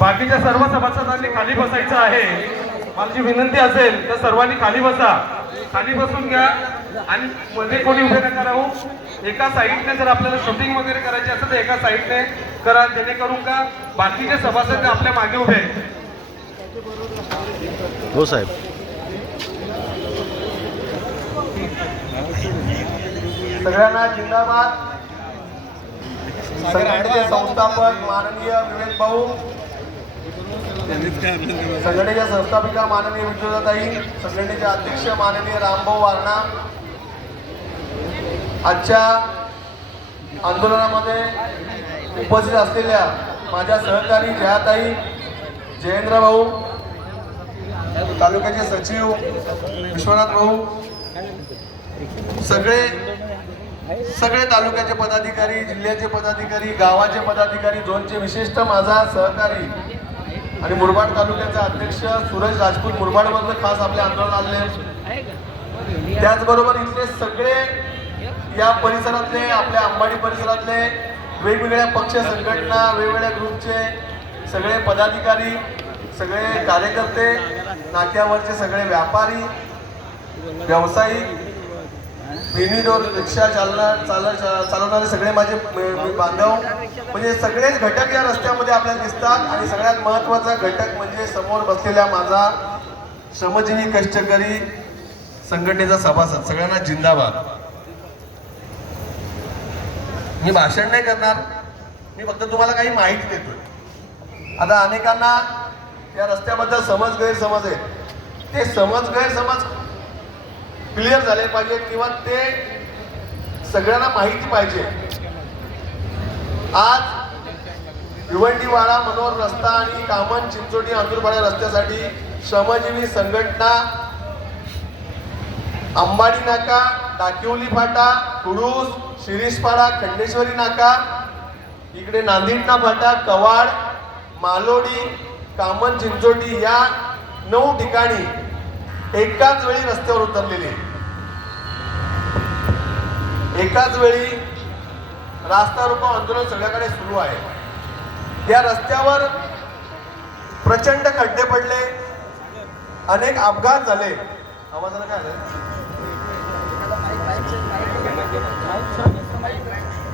बाकीच्या सर्व सभासदांनी खाली बसायचं आहे. माझी विनंती असेल तर सर्वांनी खाली बसा, खाली बसून घ्या आणि मध्ये कोणी उभे नका राहू. एका साईडने जर आपल्याला शूटिंग वगैरे करायची असेल तर एका साईडने करा, जेणेकरून का बाकीचे सभासद आपल्या मागे उभे आहेत. हो साहेब. सगळ्यांना जिंदाबाद. संघटनेचे संस्थापक माननीय विवेक भाऊ, संघटनेच्या संस्थापिका माननीय विजयोताई, संघटनेचे अध्यक्ष माननीय रामभाऊ वारणा, आजच्या आंदोलनामध्ये उपस्थित असलेल्या माझ्या सहकारी जयाताई, जयेंद्र भाऊ, तालुक्याचे सचिव विश्वनाथ भाऊ, सगळे तालुक्याचे पदाधिकारी, जिल्ह्याचे पदाधिकारी, गावाचे पदाधिकारी, झोनचे विशेषतः माझा सहकारी आणि मुरबाड तालुक्याचा अध्यक्ष सूरज राजपूत मुरबाडमधून खास आपल्या आंदोलन आले. त्याचबरोबर इथले सगळे या परिसरातले, आपल्या अंबाडी परिसरातले वेगवेगळ्या पक्ष संघटना, वेगवेगळ्या ग्रुपचे सगळे पदाधिकारी, सगळे कार्यकर्ते, नाक्यावरचे सगळे व्यापारी, व्यावसायिक, मिनी डोर रिक्षा चालवणारे सगळे माझे बांधव, म्हणजे सगळेच घटक या रस्त्यामध्ये आपल्याला दिसतात. आणि सगळ्यात महत्त्वाचा घटक म्हणजे समोर बसलेला माझा श्रमजीवी कष्टकरी संघटनेचा सभासद. सगळ्यांना जिंदाबाद. मी भाषण नाही करणार, मी फक्त तुम्हाला काही माहिती देतोय. आता अनेकांना या रस्त्याबद्दल समज गैरसमज आहे, ते समज गैरसमज क्लिअर झाले पाहिजेत किंवा ते सगळ्यांना माहिती पाहिजे. आज भिवंडीवाडा मनोर रस्ता आणि कामन चिंचोटी आंदूरपाडा रस्त्यासाठी श्रमजीवी संघटना अंबाडी नाका, डाकिवली फाटा, कुडूस, शिरीषपाडा, खंडेश्वरी नाका, इकडे नांदिडना फाटा, कवाड, मालोडी, कामन चिंचोटी या 9 ठिकाणी एकाच वेळी रस्त्यावर उतरलेले, एकाच वेळी रास्ता रोको आंदोलन सगळ्याकडे सुरू आहे. या रस्त्यावर प्रचंड खड्डे पडले, अनेक अपघात झाले. आवाजाला काय झालं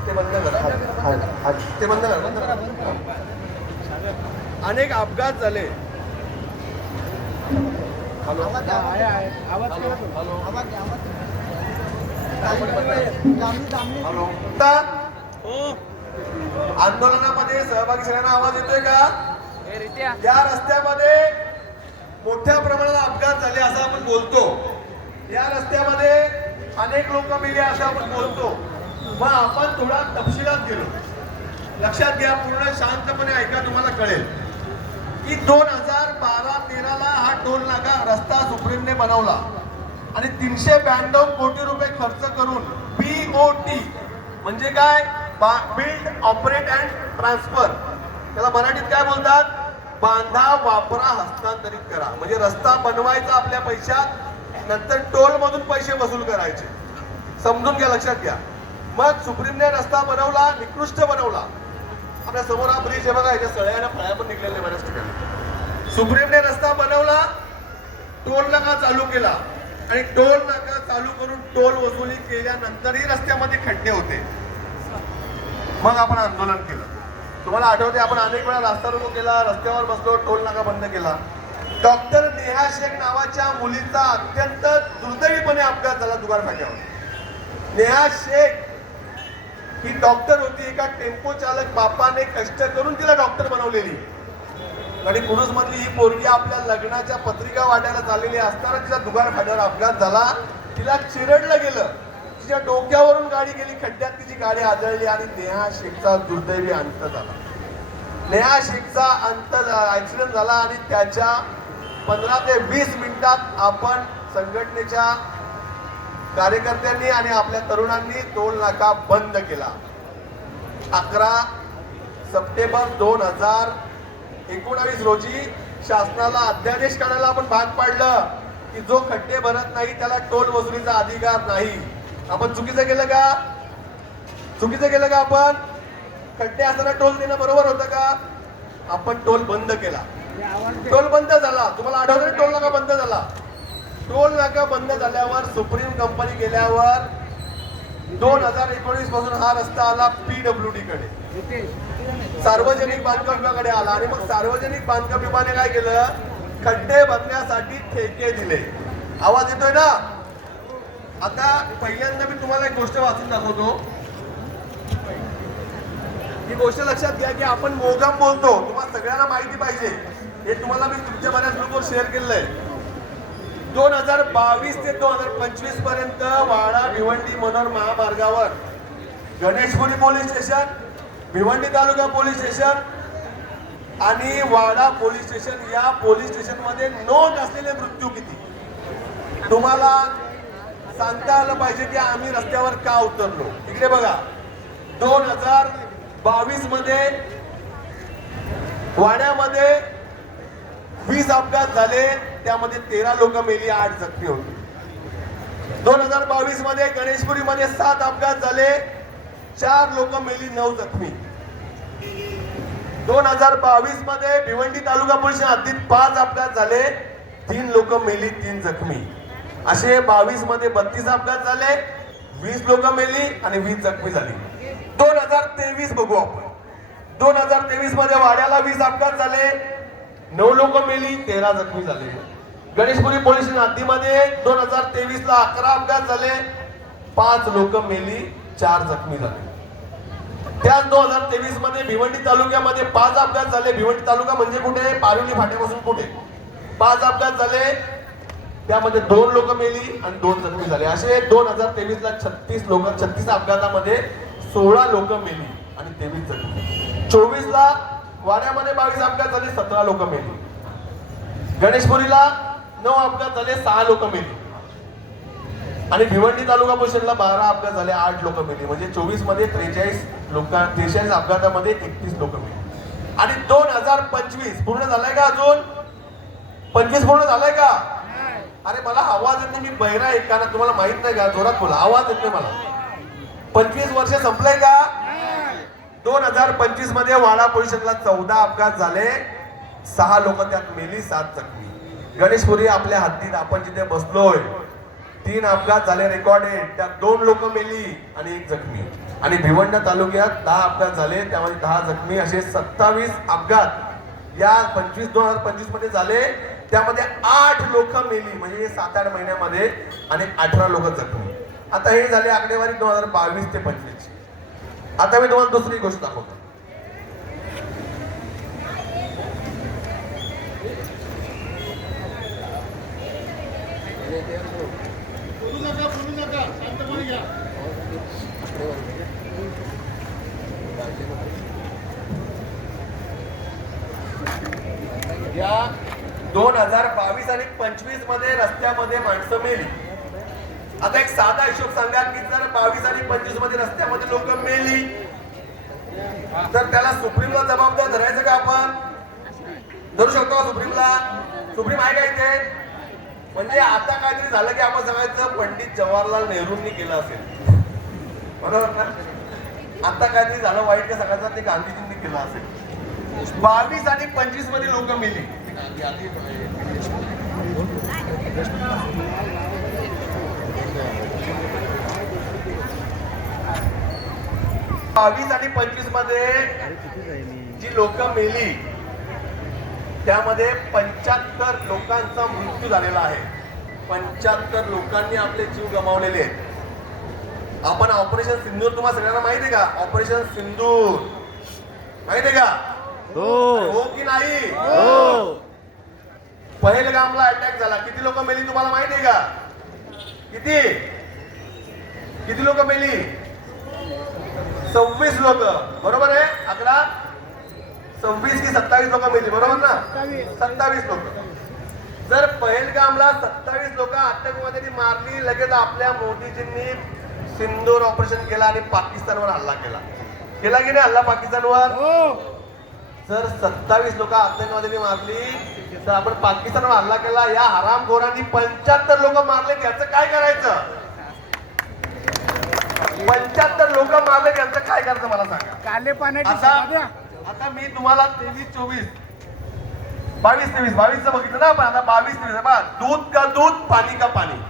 ते बंद करा, ते बंद करा. अनेक अपघात झाले. आंदोलनामध्ये सहभागी सगळ्यांना आवाज येतोय का? या रस्त्यामध्ये मोठ्या प्रमाणात अपघात झाले असं आपण बोलतो. या रस्त्यामध्ये अनेक लोक मेले असं आपण बोलतो. मग आपण थोडा तपशिलात गेलो. लक्षात घ्या, पूर्ण शांतपणे ऐका, तुम्हाला कळेल की 2012-13 ला हा टोल नाका रस्ता सुप्रीमने बनवला आणि 392 कोटी रुपये खर्च करून BOT म्हणजे काय, बिल्ड ऑपरेट अँड ट्रान्सफर, त्याला मराठीत काय बोलतात, बांधा वापरा हस्तांतरित करा. म्हणजे रस्ता बनवायचा आपल्या पैशात, नंतर टोल मधून पैसे वसूल करायचे. समजून घ्या, लक्षात घ्या. मग सुप्रीमने रस्ता बनवला, निकृष्ट बनवला. आपल्या समोर हा ब्रिज आहे बघा, याच्या सळ्या फळ्या पण निघलेले बऱ्याच ठिकाणी. सुप्रीमने रस्ता बनवला, टोल नाका चालू केला आणि टोल नाका चालू करून टोल वसुली केल्यानंतरही रस्त्यामध्ये खड्डे होते. मग आपण आंदोलन केलं. तुम्हाला आठवते, आपण अनेक वेळा रस्ता रोको केला, रस्त्यावर बसलो, टोल नाका बंद केला. डॉक्टर नेहा शेख नावाच्या मुलीचा अत्यंत दुर्दैवीपणे अपघात झाला दुगार फाट्यावर. नेहा शेख ही डॉक्टर होती. एका टेम्पो चालक बापाने कष्ट करून तिला डॉक्टर बनवलेली आणि कुडूस मधली ही पोरगी आपल्या लग्नाच्या पत्रिका वाटायला चाललेली असताना तिचा दुगार फाट्यावर अपघात झाला. तिला चिरडलं गेलं, तिच्या डोक्यावरून गाडी गेली, खड्ड्यात तिची गाडी आदळली आणि नेहा शेखचा दुर्दैवी अंत झाला. नेहा शेखचा ऍक्सिडेंट झाला आणि त्याच्या 15 ते 20 मिनिटात आपण संघटनेच्या कार्यकर्त्यांनी आणि आपल्या तरुणांनी टोल नाका बंद केला. 11 सप्टेंबर 2019 रोजी शासनाला अध्यादेश काढायला आपण भाग पाडलं की जो खड्डे भरत नाही त्याला टोल वसुलीचा अधिकार नाही. आपण चुकीचं केलं का? चुकीचं केलं का? आपण खड्डे असताना टोल देणं बरोबर होतं का? आपण टोल बंद केला. टोल बंद झाला. तुम्हाला आठवतं टोल नाका बंद झाला. टोल नाका बंद झाल्यावर सुप्रीम कंपनी गेल्यावर 2019 पासून हा रस्ता आला PWD कडे, सार्वजनिक बांधकाम विभागाकडे आला. आणि मग सार्वजनिक बांधकाम विभागाने काय केलं? खड्डे भरण्यासाठी ठेके दिले. आवाज येतोय ना? आता पहिल्यांदा मी तुम्हाला एक गोष्ट वाचून दाखवतो. ही गोष्ट लक्षात घ्या की आपण मोगाम बोलतो. तुम्हाला सगळ्यांना माहिती पाहिजे. हे तुम्हाला मी तुमच्या बऱ्याच ग्रुपवर शेअर केलंय. 2022 ते 2025 पर्यंत वाडा भिवंडी मनोर महामार्गावर गणेशपुरी पोलीस स्टेशन, भिवंडी तालुका पोलीस स्टेशन आणि वाडा पोलीस स्टेशन या पोलीस स्टेशन मध्ये नोंद असलेले मृत्यू किती तुम्हाला सांगता आलं पाहिजे की आम्ही रस्त्यावर का उतरलो. इकडे बघा, 2022 मध्ये वाड्यामध्ये 20 अपघात झाले, त्यामध्ये 13 लोक मेली, 8 जखमी होते. 2022 मध्ये गणेशपुरी मध्ये 7 अपघात झाले, 4 लोक मेली, 9 जखमी. 2022 मध्ये भिवंडी तालुका पोलीस हद्दीत 5 अपघात झाले, 3 लोक मेली, 3 जखमी. असे 22 मध्ये 32 अपघात झाले, 20 लोक मेली आणि 20 जखमी झाली. 2023 बघू आपण. 2023 मध्ये वाड्याला 20 अपघात झाले, 9 लोक मेली, 13 जखमी झाले. गणेशपुरी पोलीस हद्दीमध्ये 2023 ला 11 अपघात झाले, 5 लोक मेली, 4 जखमी झाले. त्याच 2023 मध्ये भिवंडी तालुक्यामध्ये 5 अपघात झाले. भिवंडी तालुका म्हणजे कुठे? पारुली फाट्यापासून पुढे 5 अपघात झाले, त्यामध्ये 2 लोक मेली आणि 2 जखमी झाले. असे 2023 ला 36 अपघातामध्ये 16 लोक मेली आणि 23 जखमी. 24 ला वाड्यामध्ये 22 अपघात झाले, 17 लोक मेली. गणेशपुरीला 9 अपघात झाले, 6 लोक मेली. आणि भिवंडी तालुका पोलिसांना 12 अपघात झाले, 8 लोक मेली. म्हणजे 24 मध्ये 43 अपघातामध्ये 31 लोक मेली. आणि 2025 पूर्ण झालाय का? अजून 25 पूर्ण झालाय का? अरे मला आवाज येत नाही, मी बहिरा आहे का? तुम्हाला माहित नाही का? जोरात बोला, आवाज येत नाही मला. 25 वर्ष संपलंय का? 2025 मध्ये वाडा पोलिसांना 14 अपघात झाले, 6 लोक त्यात मेली, 7 जखमी. गणेशपुरी आपल्या हद्दीत आपण जिथे बसलोय 3 अपघात झाले रेकॉर्डेड, त्यात 2 लोक मेली आणि 1 जखमी. आणि भिवंडी तालुक्यात 10 अपघात झाले, त्यामध्ये 10 जखमी. असे 27 अपघात या 2025 मध्ये झाले, त्यामध्ये 8 लोक मेली म्हणजे 7-8 महिन्यामध्ये आणि 18 लोक जखमी. आता हे झाले आकडेवारी 2022 ते 25. आता मी तुम्हाला दुसरी गोष्ट दाखवतो. या 2022 आणि 25 मध्ये रस्त्यामध्ये माणसं मेली. आता एक साधा हिशोब सांगा की जर 22 आणि 25 मध्ये रस्त्यामध्ये लोक मेली तर त्याला सुप्रीमला जबाबदार धरायचं का? आपण धरू शकतो का सुप्रीमला? सुप्रीम आहे का इथे? म्हणजे आता काहीतरी झालं की आपण सांगायचं पंडित जवाहरलाल नेहरूंनी केलं असेल, बरोबर ना? आता काहीतरी झालं वाईट का सांगायचं ते गांधीजींनी केलं असेल. 22 आणि 25 मध्ये लोक मेली. 22 आणि 25 मध्ये जी लोक मेली त्यामध्ये 75 लोकांचा मृत्यू झालेला आहे. 75 लोकांनी आपले जीव गमावलेले आहेत. आपण ऑपरेशन सिंदूर तुम्हाला सगळ्यांना माहिती आहे का? ऑपरेशन सिंदूर माहिती आहे का? हो की नाही? हो. पहलगामला अटॅक झाला, किती लोक मेली तुम्हाला माहिती आहे का? किती लोक मेली? 26 लोक. बरोबर आहे आकडा? 26 की 27 लोक मेली, बरोबर ना? 27 लोक. जर पहलगामला 27 लोक आतंकवाद्यांनी मारली, लगेच आपल्या मोदीजींनी सिंदूर ऑपरेशन केला आणि पाकिस्तानवर हल्ला केला की नाही हल्ला पाकिस्तानवर? जर 27 लोक आतंकवाद्यांनी मारली तर आपण पाकिस्तानवर हल्ला केला, या हरामखोरांनी 75 लोक मारले, त्याचं काय करायचं? 75 लोक मारले, त्यांचं काय करायचं मला सांगा. काले पाण्याची सभा द्या. आता मी तुम्हाला 23-24 22-23 बघितलं ना, पण आता 22-23 दूध का दूध, पाणी का पाणी.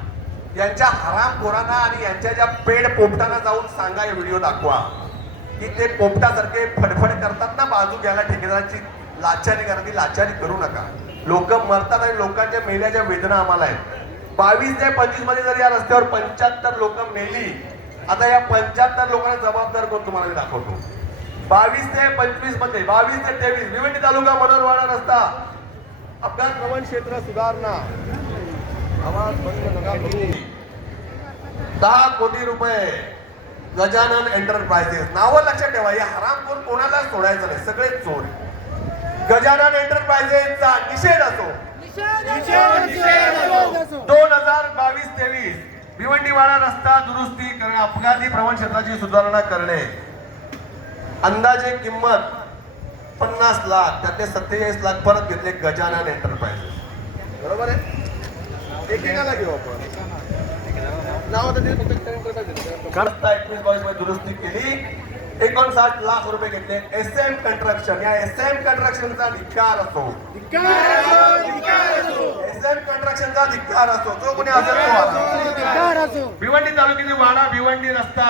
यांच्या हरामखोरांना आणि यांच्या ज्या पेड पोपटांना जाऊन सांगा, हे व्हिडिओ दाखवा की ते पोपटासारखे फडफड करतात ना, बाजू घ्यायला ठेकेदाराची लाचारी करा, ती लाचारी करू नका. लोक मरतात आणि लोकांच्या मेल्याच्या वेदना आम्हाला आहेत. 22 ते 25 मध्ये जर या रस्त्यावर 75 लोक मेली, आता या 75 लोकांना जबाबदार कोण तुम्हाला मी दाखवतो. 22 ते 25 मध्ये 22 ते 23 भिवंडी तालुका मनोरवाडा रस्ता अपघात प्रवण क्षेत्र सुधारणा, आवाज बंद नका करू. 10 कोटी रुपये गजानन एंटरप्राइजेस. नावं लक्षात ठेवा, हे हरामखोर कोणाला सोडायचं नाही, सगळे चोर. गजानन एंटरप्राइजेसचा निषेध असो. 2022-23 भिवंडीवाडा रस्ता दुरुस्ती करणे, अपघाती प्रवण क्षेत्राची सुधारणा करणे. अंदाजे किंमत 50 लाख, त्यातले 47 लाख परत घेतले गजानन एंटरप्राइजेस. बरोबर आहे, एकेकाला घेऊ आपण. नाव आता ते फक्त रस्ता 21-22 मध्ये दुरुस्ती केली, 59 लाख रुपये घेतले. SM कंस्ट्रक्शन, या SM कंस्ट्रक्शनचा धिक्कार असो. SM कंस्ट्रक्शनचा धिक्कार असो, तो कोणी असेल. भिवंडी तालुक्यातील वाडा भिवंडी रस्ता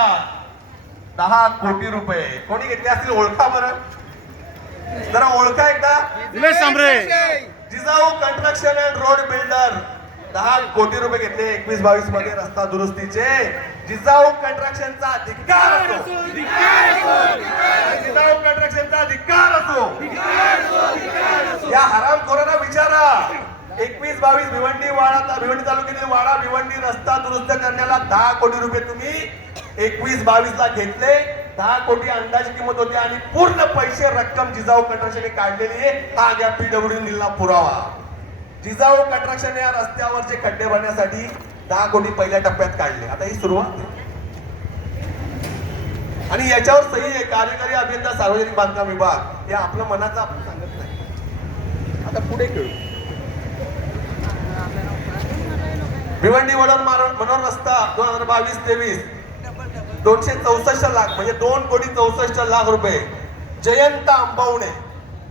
10 कोटी रुपये कोणी घेतले असतील, ओळखा बरं, जरा ओळखा एकदा. Jijau construction and road builder 10 कोटी रुपये घेतले 21-22 मध्ये रस्ता दुरुस्तीचे. जिजाऊ कंस्ट्रक्शनचा धिक्कार असो. जिजाऊ कंस्ट्रक्शनचा धिक्कार असो. या हरामखोरांना विचारा, 21-22 भिवंडी तालुक्यातील वाडा भिवंडी रस्ता दुरुस्त करण्याला 10 कोटी रुपये तुम्ही 21-22 ला घेतले. 10 कोटी अंदाजी किंमत होती आणि पूर्ण पैसे रक्कम जिजाऊ कंस्ट्रक्शनने काढलेली आहे. हा घ्या PWDला पुरावा. जिजाऊ कंस्ट्रक्शन या रस्त्यावरचे खड्डे भरण्यासाठी 10 कोटी पहिल्या टप्प्यात काढले. आता ही सुरुवात आहे आणि याच्यावर सही आहे कार्यकारी अभियंता सार्वजनिक बांधकाम विभाग. हे आपलं मनाचं आपण सांगत नाही. आता पुढे खेळू. भिवंडी वडोद मनोर रस्ता 2022-23 264 लाख म्हणजे 2,64 लाख रुपये. जयंत आंबवणे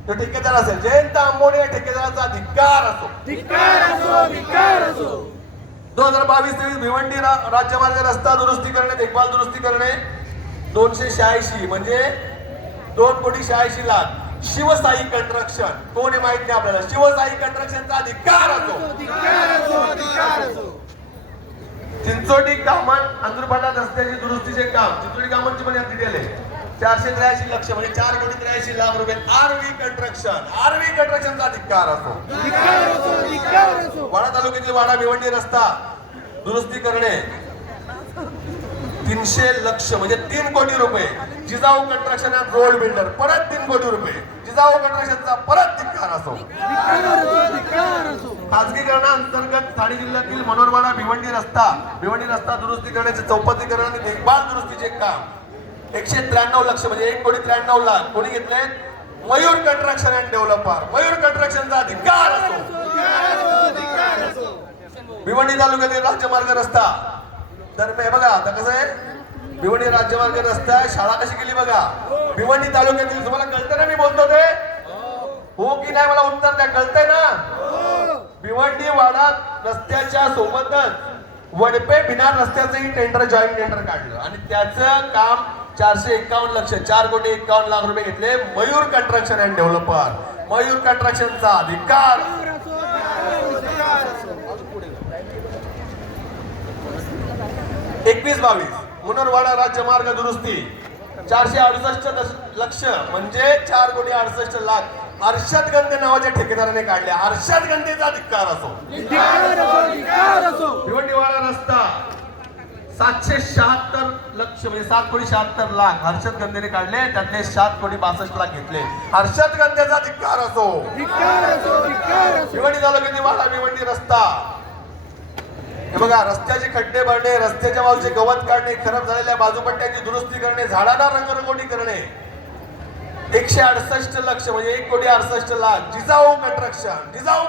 तो ठेकेदार असेल, जयंत आंबवणे या ठेकेदाराचा धिक्कार असो. 2022-23 भिवंडी राज्यमार्ग रस्ता दुरुस्ती करणे, देखभाल दुरुस्ती करणे 286 म्हणजे 2,86 लाख. शिवसाई कंस्ट्रक्शन कोण आहे माहित नाही आपल्याला, शिवसाई कंस्ट्रक्शनचा धिक्कार असो. चिंचोटी कामन अंधुरपाटा रस्त्याची दुरुस्तीचे काम, चिंचोटी कामांची पण यात डिटेल आहे. 483 लक्ष म्हणजे 4,83 लाख रुपये. आरव्ही कंस्ट्रक्शनचा धिक्कार असो. वाडा तालुक्यातील वाडा भिवंडी रस्ता दुरुस्ती करणे 300 लक्ष म्हणजे 3 कोटी रुपये. Jijau construction and road builder परत 3 कोटी रुपये. जिजाऊ कंस्ट्रक्शनचा परत धिक्कार असो. खासगीकरणाअंतर्गत ठाणे जिल्ह्यातील मनोरवाडा भिवंडी रस्ता दुरुस्ती करण्याचे चौपदरीकरण आणि देखभाल दुरुस्तीचे काम 193 लक्ष म्हणजे 1,93 लाख कोणी घेतले? Mayur construction and developer. Mayur कंस्ट्रक्शनचा धिक्कार असो. भिवंडी तालुक्यातील राज्यमार्ग रस्ता दरम्यान बघा आता कसं आहे, भिवंडी राज्यमार्ग रस्ता शाळा कशी केली बघा. भिवंडी तालुक्यातील तुम्हाला कळतं ना मी बोलतो ते, हो की नाही मला उत्तर द्या, कळतंय ना. भिवंडी वाडा रस्त्याच्या सोबतच वडपे बिनार रस्त्याचंही जॉईंट टेंडर काढलं आणि त्याचं काम 451 लक्ष 4,51 लाख रुपये घेतले. Mayur construction and developer. Mayur कंस्ट्रक्शनचा धिक्कार. 21-22 मनोरवाडा राज्यमार्ग दुरुस्ती 468 लक्ष म्हणजे 4,68 लाख हर्षद गंदे नावाच्या ठेकेदाराने काढले. हर्षद गंदेचा धिक्कार असो. भिवंडीवाडा रस्ता 776 लक्ष म्हणजे 7,76 लाख हर्षद गंदेने काढले, त्यातले 7,62 लाख घेतले. हर्षद गंदेचा धिक्कार असो. भिवंडी तालुक्यातील वाडा भिवंडी रस्ता हे बघा, रस्त्याचे खड्डे भरणे, रस्त्याच्या बाजूचे गवत काढणे, खराब झालेल्या बाजूपट्ट्याची दुरुस्ती करणे, झाडांना रंगरंगोटी करणे 168 लक्ष म्हणजे 1,68,00,000 जिजाऊ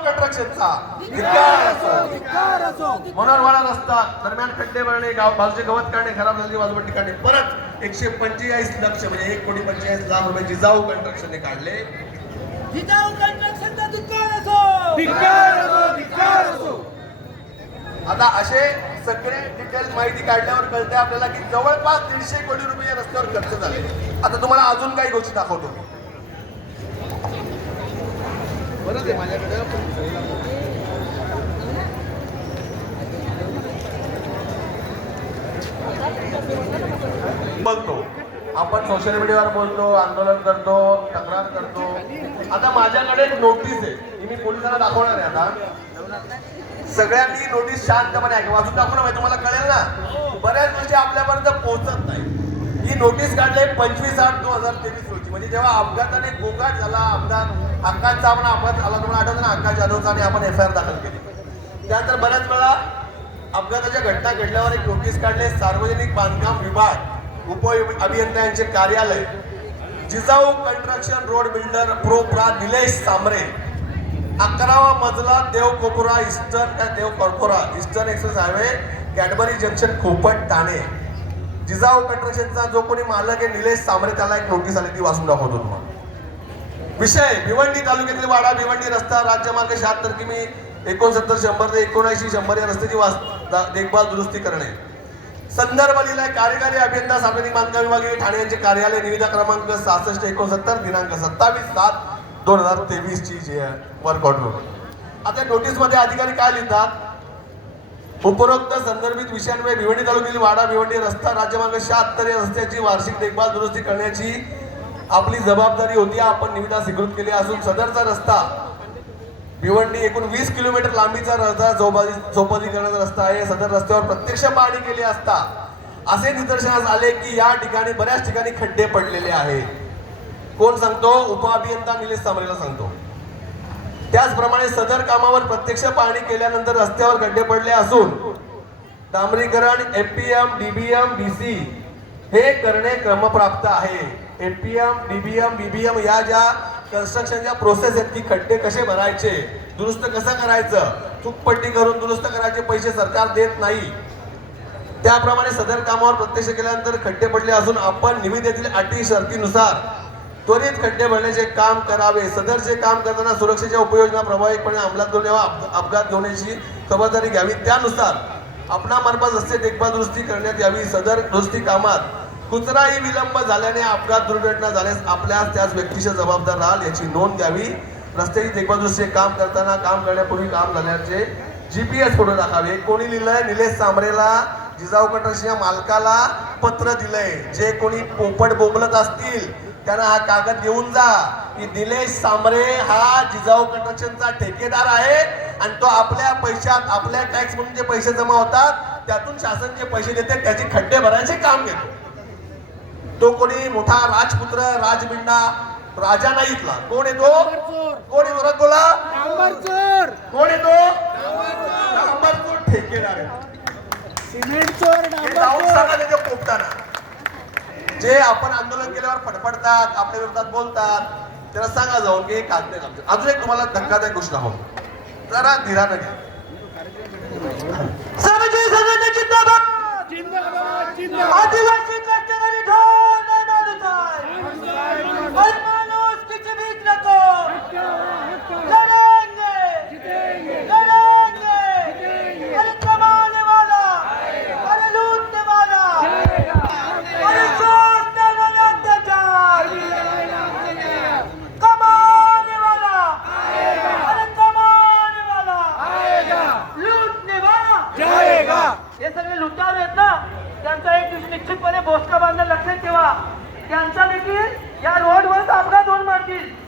कंस्ट्रक्शनचा म्हणून वाडा रस्ता दरम्यान खड्डे भरणे बाजूचे गवत काढणे खराब झालेली बाजूवर ठिकाणी परत 145 लक्ष म्हणजे 1,45,00,000 रुपये जिजाऊ कंस्ट्रक्शनने काढले. जिजाऊ कंस्ट्रक्शनचा धिक्कार असो. आता असे सगळे डिटेल माहिती काढल्यावर कळते आपल्याला की जवळपास 150 कोटी रुपये या रस्त्यावर खर्च झाले. आता तुम्हाला अजून काही गोष्टी दाखवतो. बरं आहे माझ्याकडे बोलतो आपण सोशल मीडियावर बोलतो, आंदोलन करतो, तक्रार करतो. आता माझ्याकडे एक नोटीस आहे ही मी पोलिसांना दाखवणार आहे. आता सगळ्यांनी नोटीस शांतपणे ऐका, वाचून दाखवून माहिती तुम्हाला कळेल ना. बऱ्याच गोष्टी आपल्यापर्यंत पोहोचत नाही. ही नोटीस काढली 25/8/2023 रोजी म्हणजे जेव्हा अपघाताने गोंगाट झाला. अपघात हक्कांचा आपण अपघात झाला तुम्हाला आठवतं ना, हक्का जाधवचा आणि आपण FIR दाखल केली. त्यानंतर बऱ्याच वेळा अपघाताच्या घटना घडल्यावर एक नोटीस काढले. सार्वजनिक बांधकाम विभाग उप अभियंता यांचे कार्यालय जिजाऊ कंस्ट्रक्शन रोड बिल्डर प्रो प्रा निलेश सांबरे 11वा मजला Devkopara eastern express highway Cadbury junction Khopat Thane. Jijau कंस्ट्रक्शनचा जो कोणी मालक आहे निलेश सांबरे त्याला एक नोटीस आली ती वाचून दाखवतो तुम्हाला. विषय भिवंडी तालुक्यातील वाडा भिवंडी रस्ता राज्यमार्ग 76 किमी 69 ते 79 या रस्त्याची देखभाल दुरुस्ती करणे. संदर्भ लिहिलाय कार्यकारी अभियंता सार्वजनिक बांधकाम विभाग ठाणे यांचे कार्यालय निविदा क्रमांक 6669 दिनांक 27/7/2023 ची वर्क ऑर्डर. आता नोटीस मध्ये अधिकारी काय लिहितात, उपरोक्त संदर्भित विषयांमुळे भिवंडी तालुक्यातील वाडा भिवंडी रस्ता राज्यमार्ग 76 या रस्त्याची वार्षिक देखभाल दुरुस्ती करण्याची आपली जबाबदारी होती. आपण निविदा स्वीकृत केली असून सदरचा रस्ता भिवंडी एकूण 20 किलोमीटर लांबीचा रस्ता चौपदरीकरणाचा रस्ता आहे. सदर रस्त्यावर प्रत्यक्ष पाहणी केली असता असे निदर्शनास आले की या ठिकाणी बऱ्याच ठिकाणी खड्डे पडलेले आहेत. कोण सांगतो? उपअभियंता निलेश सांबरेला सांगतो. त्याचप्रमाणे सदर कामावर प्रत्यक्ष पाहणी केल्यानंतर रस्त्यावर खड्डे पडले असून डांबरीकरण FPM DBM BC हे करणे क्रमप्राप्त आहे. FPM DBM BBM या ज्या कन्स्ट्रक्शनच्या प्रोसेस आहेत की खड्डे कसे भरायचे, दुरुस्त कसं करायचं, चूकपट्टी करून दुरुस्त करायचे पैसे सरकार देत नाही. त्याप्रमाणे सदर कामावर प्रत्यक्ष केल्यानंतर खड्डे पडले असून आपण निविदेतील अटी शर्तीनुसार त्वरित खड्डे भरण्याचे काम करावे. सदरचे काम करताना सुरक्षेच्या उपाययोजना प्रभावीपणे अंमलात आणून अपघात होण्याची खबरदारी घ्यावी. त्यानुसार आपणामार्फत रस्ते देखभाल दुरुस्ती करण्यात यावी. सदर दुरुस्ती कामात कुठलाही विलंब झाल्याने अपघात दुर्घटना झाल्यास आपल्यास त्याच व्यक्तीशी जबाबदार राहाल याची नोंद घ्यावी. रस्त्याची देखभाल दुरुस्ती काम करताना काम करण्यापूर्वी काम झाल्याचे GPS फोटो दाखवावे. कोणी लिहिलंय? निलेश सांबरेला जिजाऊ कंस्ट्रक्शनच्या मालकाला पत्र दिलंय. जे कोणी पोपट बोंबलत असतील त्यांना हा कागद घेऊन जा की निलेश सांबरे हा जिजाऊ कंस्ट्रक्शनचा ठेकेदार आहे आणि तो आपल्या पैशात आपल्या टॅक्स म्हणून जे पैसे जमा होतात त्यातून शासन जे पैसे देते त्याचे खड्डे भरायचे काम घेतो. तो कोणी मोठा राजपुत्र राजबिंडा राजा नाही इथला. कोण येतो? कोण येतो? बोला. कोण येतो? ठेकेदार आहे. सिमेंट चोर त्याच्या पोपटाना जे आपण आंदोलन केल्यावर फडफडतात आपल्या विरोधात बोलतात त्याला सांगा जाऊन की कागद आहे. अजून एक तुम्हाला धक्कादायक गोष्ट दाखवतो, जरा धीरानं घ्या. आदिवासी कष्टकरी ढोल नाही मानत आहे. हर माणूस किसी भीक नको. लढेंगे अरे कमाने वाला, अरे लूटने वाला, अरे सोचने वाला अत्याचार. कमाने वाला, अरे कमाने वाला, लूटने वाला जाएगा. हे सगळे लुटारू आहेत ना, त्यांचा एक दिवशी निश्चितपणे बोचका बांधणं लक्षात ठेवा. त्यांचा देखील या रोडवरच अपघात होऊन मारतील.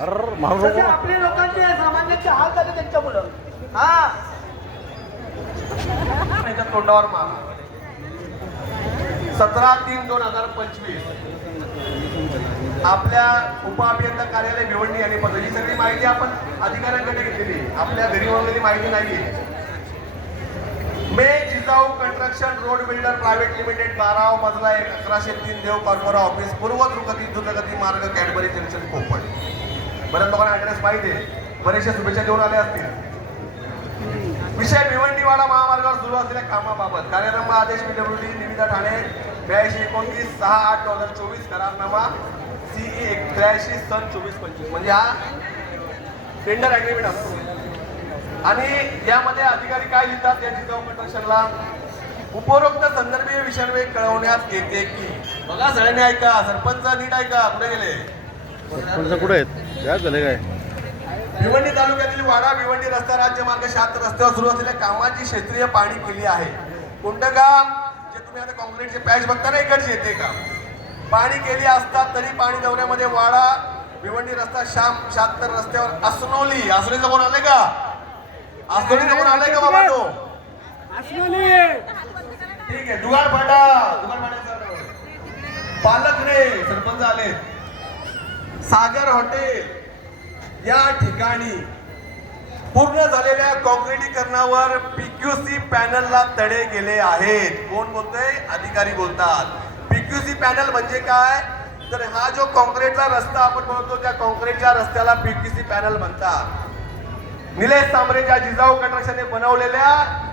जसे आपल्या लोकांचे सामान्यांचे हाल झाले त्यांच्यामुळं. हा तोंडावर मारा. 17/3/2025 आपल्या उपअभियंता कार्यालय भिवंडी आणि पत्र ही सगळी माहिती आपण अधिकाऱ्यांकडे घेतलेली. आपल्या घरी वगैरे माहिती नाहीये. Jijau construction road builder private limited 12 मजला 1103 देव कॉर्पोरा ऑफिस पूर्व द्रुतगती मार्ग कॅडबरी जंक्शन कोकण. बऱ्याच लोकांना ऍड्रेस माहिती आहे, बरेचशा शुभेच्छा देऊन आले असतील. विषय भिवंडीवाडा महामार्गावर सुरू असलेल्या कामाबाबत कार्यक्रम आदेश PWD निविदा ठाणे 8229/6/8/2024 करारनामा CE 83 सन 24-25 म्हणजे हा टेंडर अग्रीमेंट असतो. आणि यामध्ये अधिकारी काय लिहितात या जिजाऊ कंस्ट्रक्शनला, उपरोक्त संदर्भीय विषयान्वये कळवण्यात येते की, बघा सगळ्यांनी ऐका, सरपंच नीट ऐका, कुठे गेले कुठे आहेत काय झाले काय? भिवंडी तालुक्यातील वाडा भिवंडी रस्ता राज्यमार्ग 76 रस्त्यावर सुरू असलेल्या कामाची क्षेत्रीय पाहणी केली आहे. कोणतं काम? जे तुम्ही आता कॉन्क्रीटचे पॅच बघता ना, इकडचे येते काम. पाहणी केली असता तरी पाणी दौऱ्यामध्ये वाडा भिवंडी रस्ता 76 रस्त्यावर असनोलीचं कोण आले का? असनोलीचं कोण आलंय का बाबा? तो ठीक आहे. दुगारपाडा पालक रे सरपंच आले. सागर हॉटेल या ठिकाणी पूर्ण झालेल्या कॉन्क्रिटीकरणावर PQC पॅनलला तडे गेले आहेत. कोण बोलतोय? अधिकारी बोलतात. PQC पॅनल म्हणजे काय? तर हा जो कॉन्क्रीटचा रस्ता आपण बोलतो त्या कॉन्क्रीटच्या रस्त्याला PQC पॅनल म्हणतात. निलेश सांबरे ज्या जिजाऊ कंस्ट्रक्शनने बनवलेल्या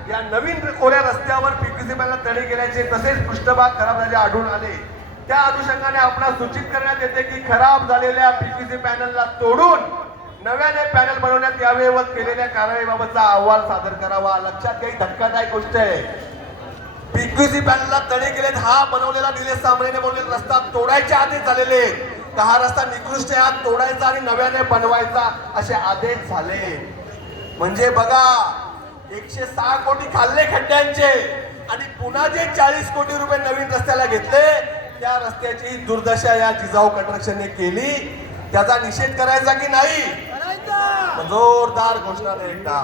या नवीन कोऱ्या रस्त्यावर PQC पॅनल तडे गेल्याचे तसेच पृष्ठभाग खराब झाले आढळून आले. त्या अनुषंगाने आपणास सूचित करण्यात येते की खराब झालेल्या PQC पॅनलला तोडून नव्याने पॅनल बनवण्यात यावे व केलेल्या कारवाईबाबतचा अहवाल सादर करावा. लक्षात काही धक्कादायक गोष्ट आहे. PQC पॅनलला तडे गेलेत. हा बनवलेला निलेश सांबरेने बनवलेला रस्ता तोडायच्या आदेश झालेले. तर हा रस्ता निकृष्ट आहे, हा तोडायचा आणि नव्याने बनवायचा असे आदेश झाले. म्हणजे बघा 106 कोटी खाल्ले खड्ड्यांचे आणि पुन्हा जे 40 कोटी रुपये नवीन रस्त्याला घेतले त्या रस्त्याची दुर्दशा या जिजाऊ कंस्ट्रक्शनने केली. त्याचा निषेध करायचा की नाही? जोरदार घोषणा दे एकदा.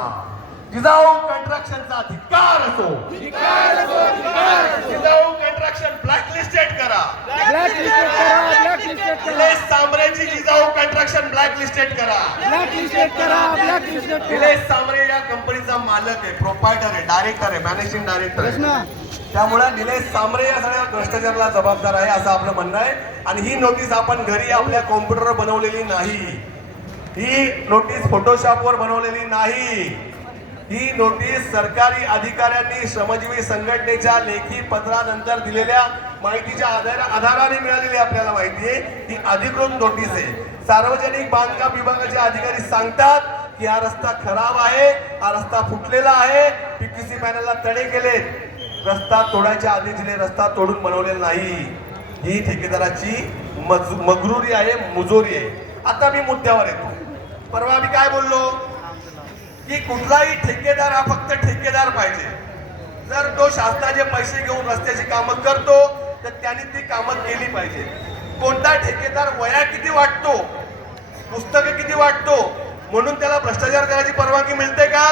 जिजाऊ कंस्ट्रक्शनचा धिक्कार असो. जिजाऊ कंस्ट्रक्शन ब्लॅकलिस्टेड करा. निलेश सांबरेची जिजाऊ कंस्ट्रक्शन ब्लॅकलिस्टेड करा. निलेश सांबरे या कंपनीचा मालक आहे, प्रोप्रायटर आहे, डायरेक्टर आहे, मॅनेजिंग डायरेक्टर आहे. त्यामुळे निलेश सांबरे या सगळ्या भ्रष्टाचाराला जबाबदार आहे असं आपलं म्हणणं आहे. आणि ही नोटीस आपण घरी आपल्या कॉम्प्युटरवर बनवलेली नाही. ही नोटीस फोटोशॉपवर बनवलेली नाही. ही नोटीस सरकारी अधिकाऱ्यांनी श्रमजीवी संघटनेच्या लेखी पत्रानंतर दिलेल्या माहितीच्या आधाराने मिळालेली आपल्याला माहिती आहे. ही अधिकृत नोटीस आहे. सार्वजनिक बांधकाम विभागाचे अधिकारी सांगतात की हा रस्ता खराब आहे, हा रस्ता फुटलेला आहे, PQC पॅनलला तडे केलेत. रस्ता तोडायच्या आधी दिले, रस्ता तोडून बनवलेला नाही. ही ठेकेदाराची मगरुरी आहे, मुजोरी आहे. आता मी मुद्द्यावर येतो. परवा मी काय बोललो की कुठलाही ठेकेदार हा फक्त ठेकेदार पाहिजे. जर तो शासनाचे पैसे घेऊन रस्त्याची कामं करतो तर त्यांनी ती कामं केली पाहिजे. कोणता ठेकेदार वया किती वाटतो, पुस्तकं किती वाटतो म्हणून त्याला भ्रष्टाचार करायची परवानगी मिळते का?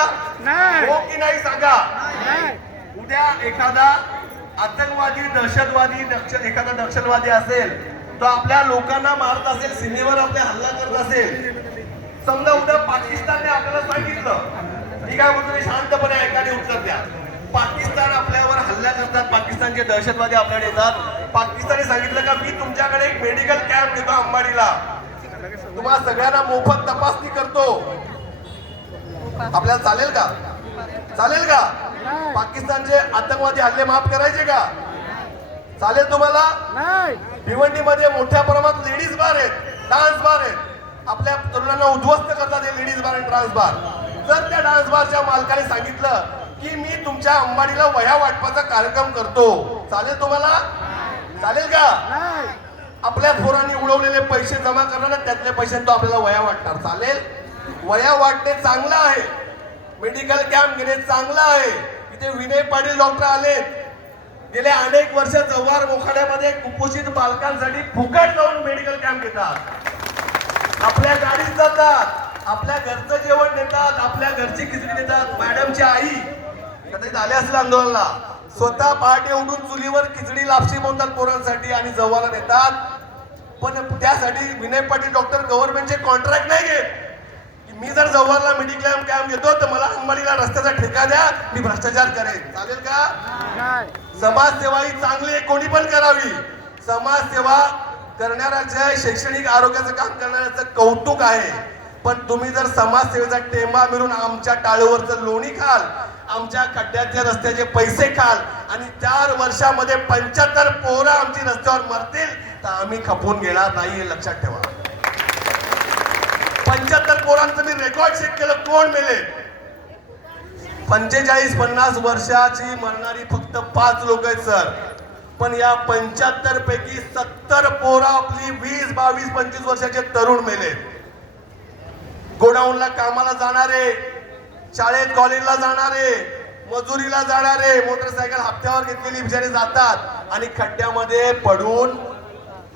हो की नाही सांगा? उद्या एखादा आतंकवादी, दहशतवादी, एखादा नक्षलवादी असेल तो आपल्या लोकांना मारत असेल, सीमेवर आपल्या हल्ला करत असेल. समजा उद्या पाकिस्तानने आपल्याला सांगितलं, ठीक आहे म्हणून शांतपणे ऐकाने उत्तर द्या. पाकिस्तान आपल्यावर हल्ला करतात, पाकिस्तानचे दहशतवादी आपल्याकडे येतात. पाकिस्तानने सांगितलं का मी तुमच्याकडे एक मेडिकल कॅम्प देतो अंबाडीला, तुम्हाला सगळ्यांना मोफत तपासणी करतो. आपल्याला चालेल का? चालेल का? पाकिस्तानचे आतंकवादी हल्ले माफ करायचे का? चालेल तुम्हाला? भिवंडीमध्ये मोठ्या प्रमाणात लेडीज बार आहेत, डान्स बार आहेत. आपल्या तरुणांना उद्ध्वस्त करतात हे लेडीज बार आणि डान्स बार. जर त्या डान्स बारच्या मालकाने सांगितलं की मी तुमच्या अंबाडीला वह्या वाटपाचा कार्यक्रम करतो, चालेल तुम्हाला? चालेल का? आपल्या पोरांनी उडवलेले पैसे जमा करणार, त्यातले पैसे तो आपल्याला वह्या वाटणार, चालेल? वह्या वाटणे चांगलं आहे, मेडिकल कॅम्प घेणे चांगलं आहे. इथे विनय पाटील डॉक्टर आले, गेल्या अनेक वर्ष जव्हार मोखाड्यामध्ये कुपोषित बालकांसाठी फुकट जाऊन मेडिकल कॅम्प घेतात. आपल्या गाडीत जातात, आपल्या घरचं जेवण देतात, आपल्या घरची खिचडी देतात. मॅडमची आई कधी झाले असेल आंदोलनाला, स्वतः पहाटे उठून चुलीवर खिचडी लापशी बनवतात पोरांसाठी आणि जव्हारला देतात. पण त्यासाठी विनय पाटील डॉक्टर गव्हर्नमेंटचे कॉन्ट्रॅक्ट नाही घेत की मी जर जव्हारला मेडिक्लेम कॅम्प घेतो तर मला अंबानीला रस्त्याचा ठेका द्या, मी भ्रष्टाचार करेन, चालेल का? समाजसेवा ही चांगली आहे, कोणी पण करावी. समाजसेवा करणाऱ्याचं शैक्षणिक आरोग्याचं काम करणाऱ्याचं कौतुक आहे. पण तुम्ही जर समाजसेवेचा टेंबा मिळून आमच्या टाळूवरचं लोणी खाल, आमच्या खड्ड्याच्या रस्त्याचे पैसे खाल आणि 4 वर्षामध्ये 75 पोरं आमची रस्त्यावर मरतील तर आम्ही खपून घेणार नाही, हे लक्षात ठेवा. 75 पोरांचं मी रेकॉर्ड चेक केलं, कोण मेले. 45-50 वर्षाची मरणारी फक्त 5 लोक आहेत सर. पण या 75 पैकी 70 पोरं आपली 20, 22, 25 वर्षाचे तरुण मेले. गोडाऊनला कामाला जाणारे, शाळेत कॉलेजला जाणारे, मजुरीला जाणारे, मोटरसायकल हप्त्यावर घेतलेली बिचारे जातात आणि खड्ड्यामध्ये पडून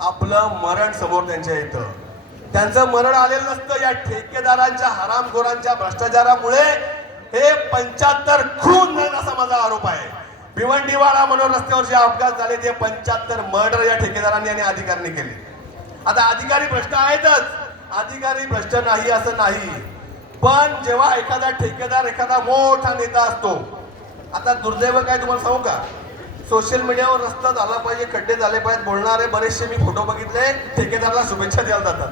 आपलं मरण समोर त्यांच्या येतं. त्यांचं मरण आलेलं नसतं. या ठेकेदारांच्या हरामखोरांच्या भ्रष्टाचारामुळे हे 75 खून झाले असा माझा आरोप आहे. भिवंडीवाडा म्हणून रस्त्यावर जे अपघात झाले ते 75 मर्डर या ठेकेदारांनी आणि अधिकाऱ्यांनी केले. आता अधिकारी भ्रष्ट आहेतच, अधिकारी भ्रष्ट नाही असं नाही, पण जेव्हा एखादा ठेकेदार एखादा मोठा नेता असतो, आता दुर्दैव काय तुम्हाला सांगू का, सोशल मीडियावर रस्ता झाला पाहिजे, खड्डे झाले पाहिजेत बोलणारे बरेचसे मी फोटो बघितले, ठेकेदाराला शुभेच्छा द्यायला जातात.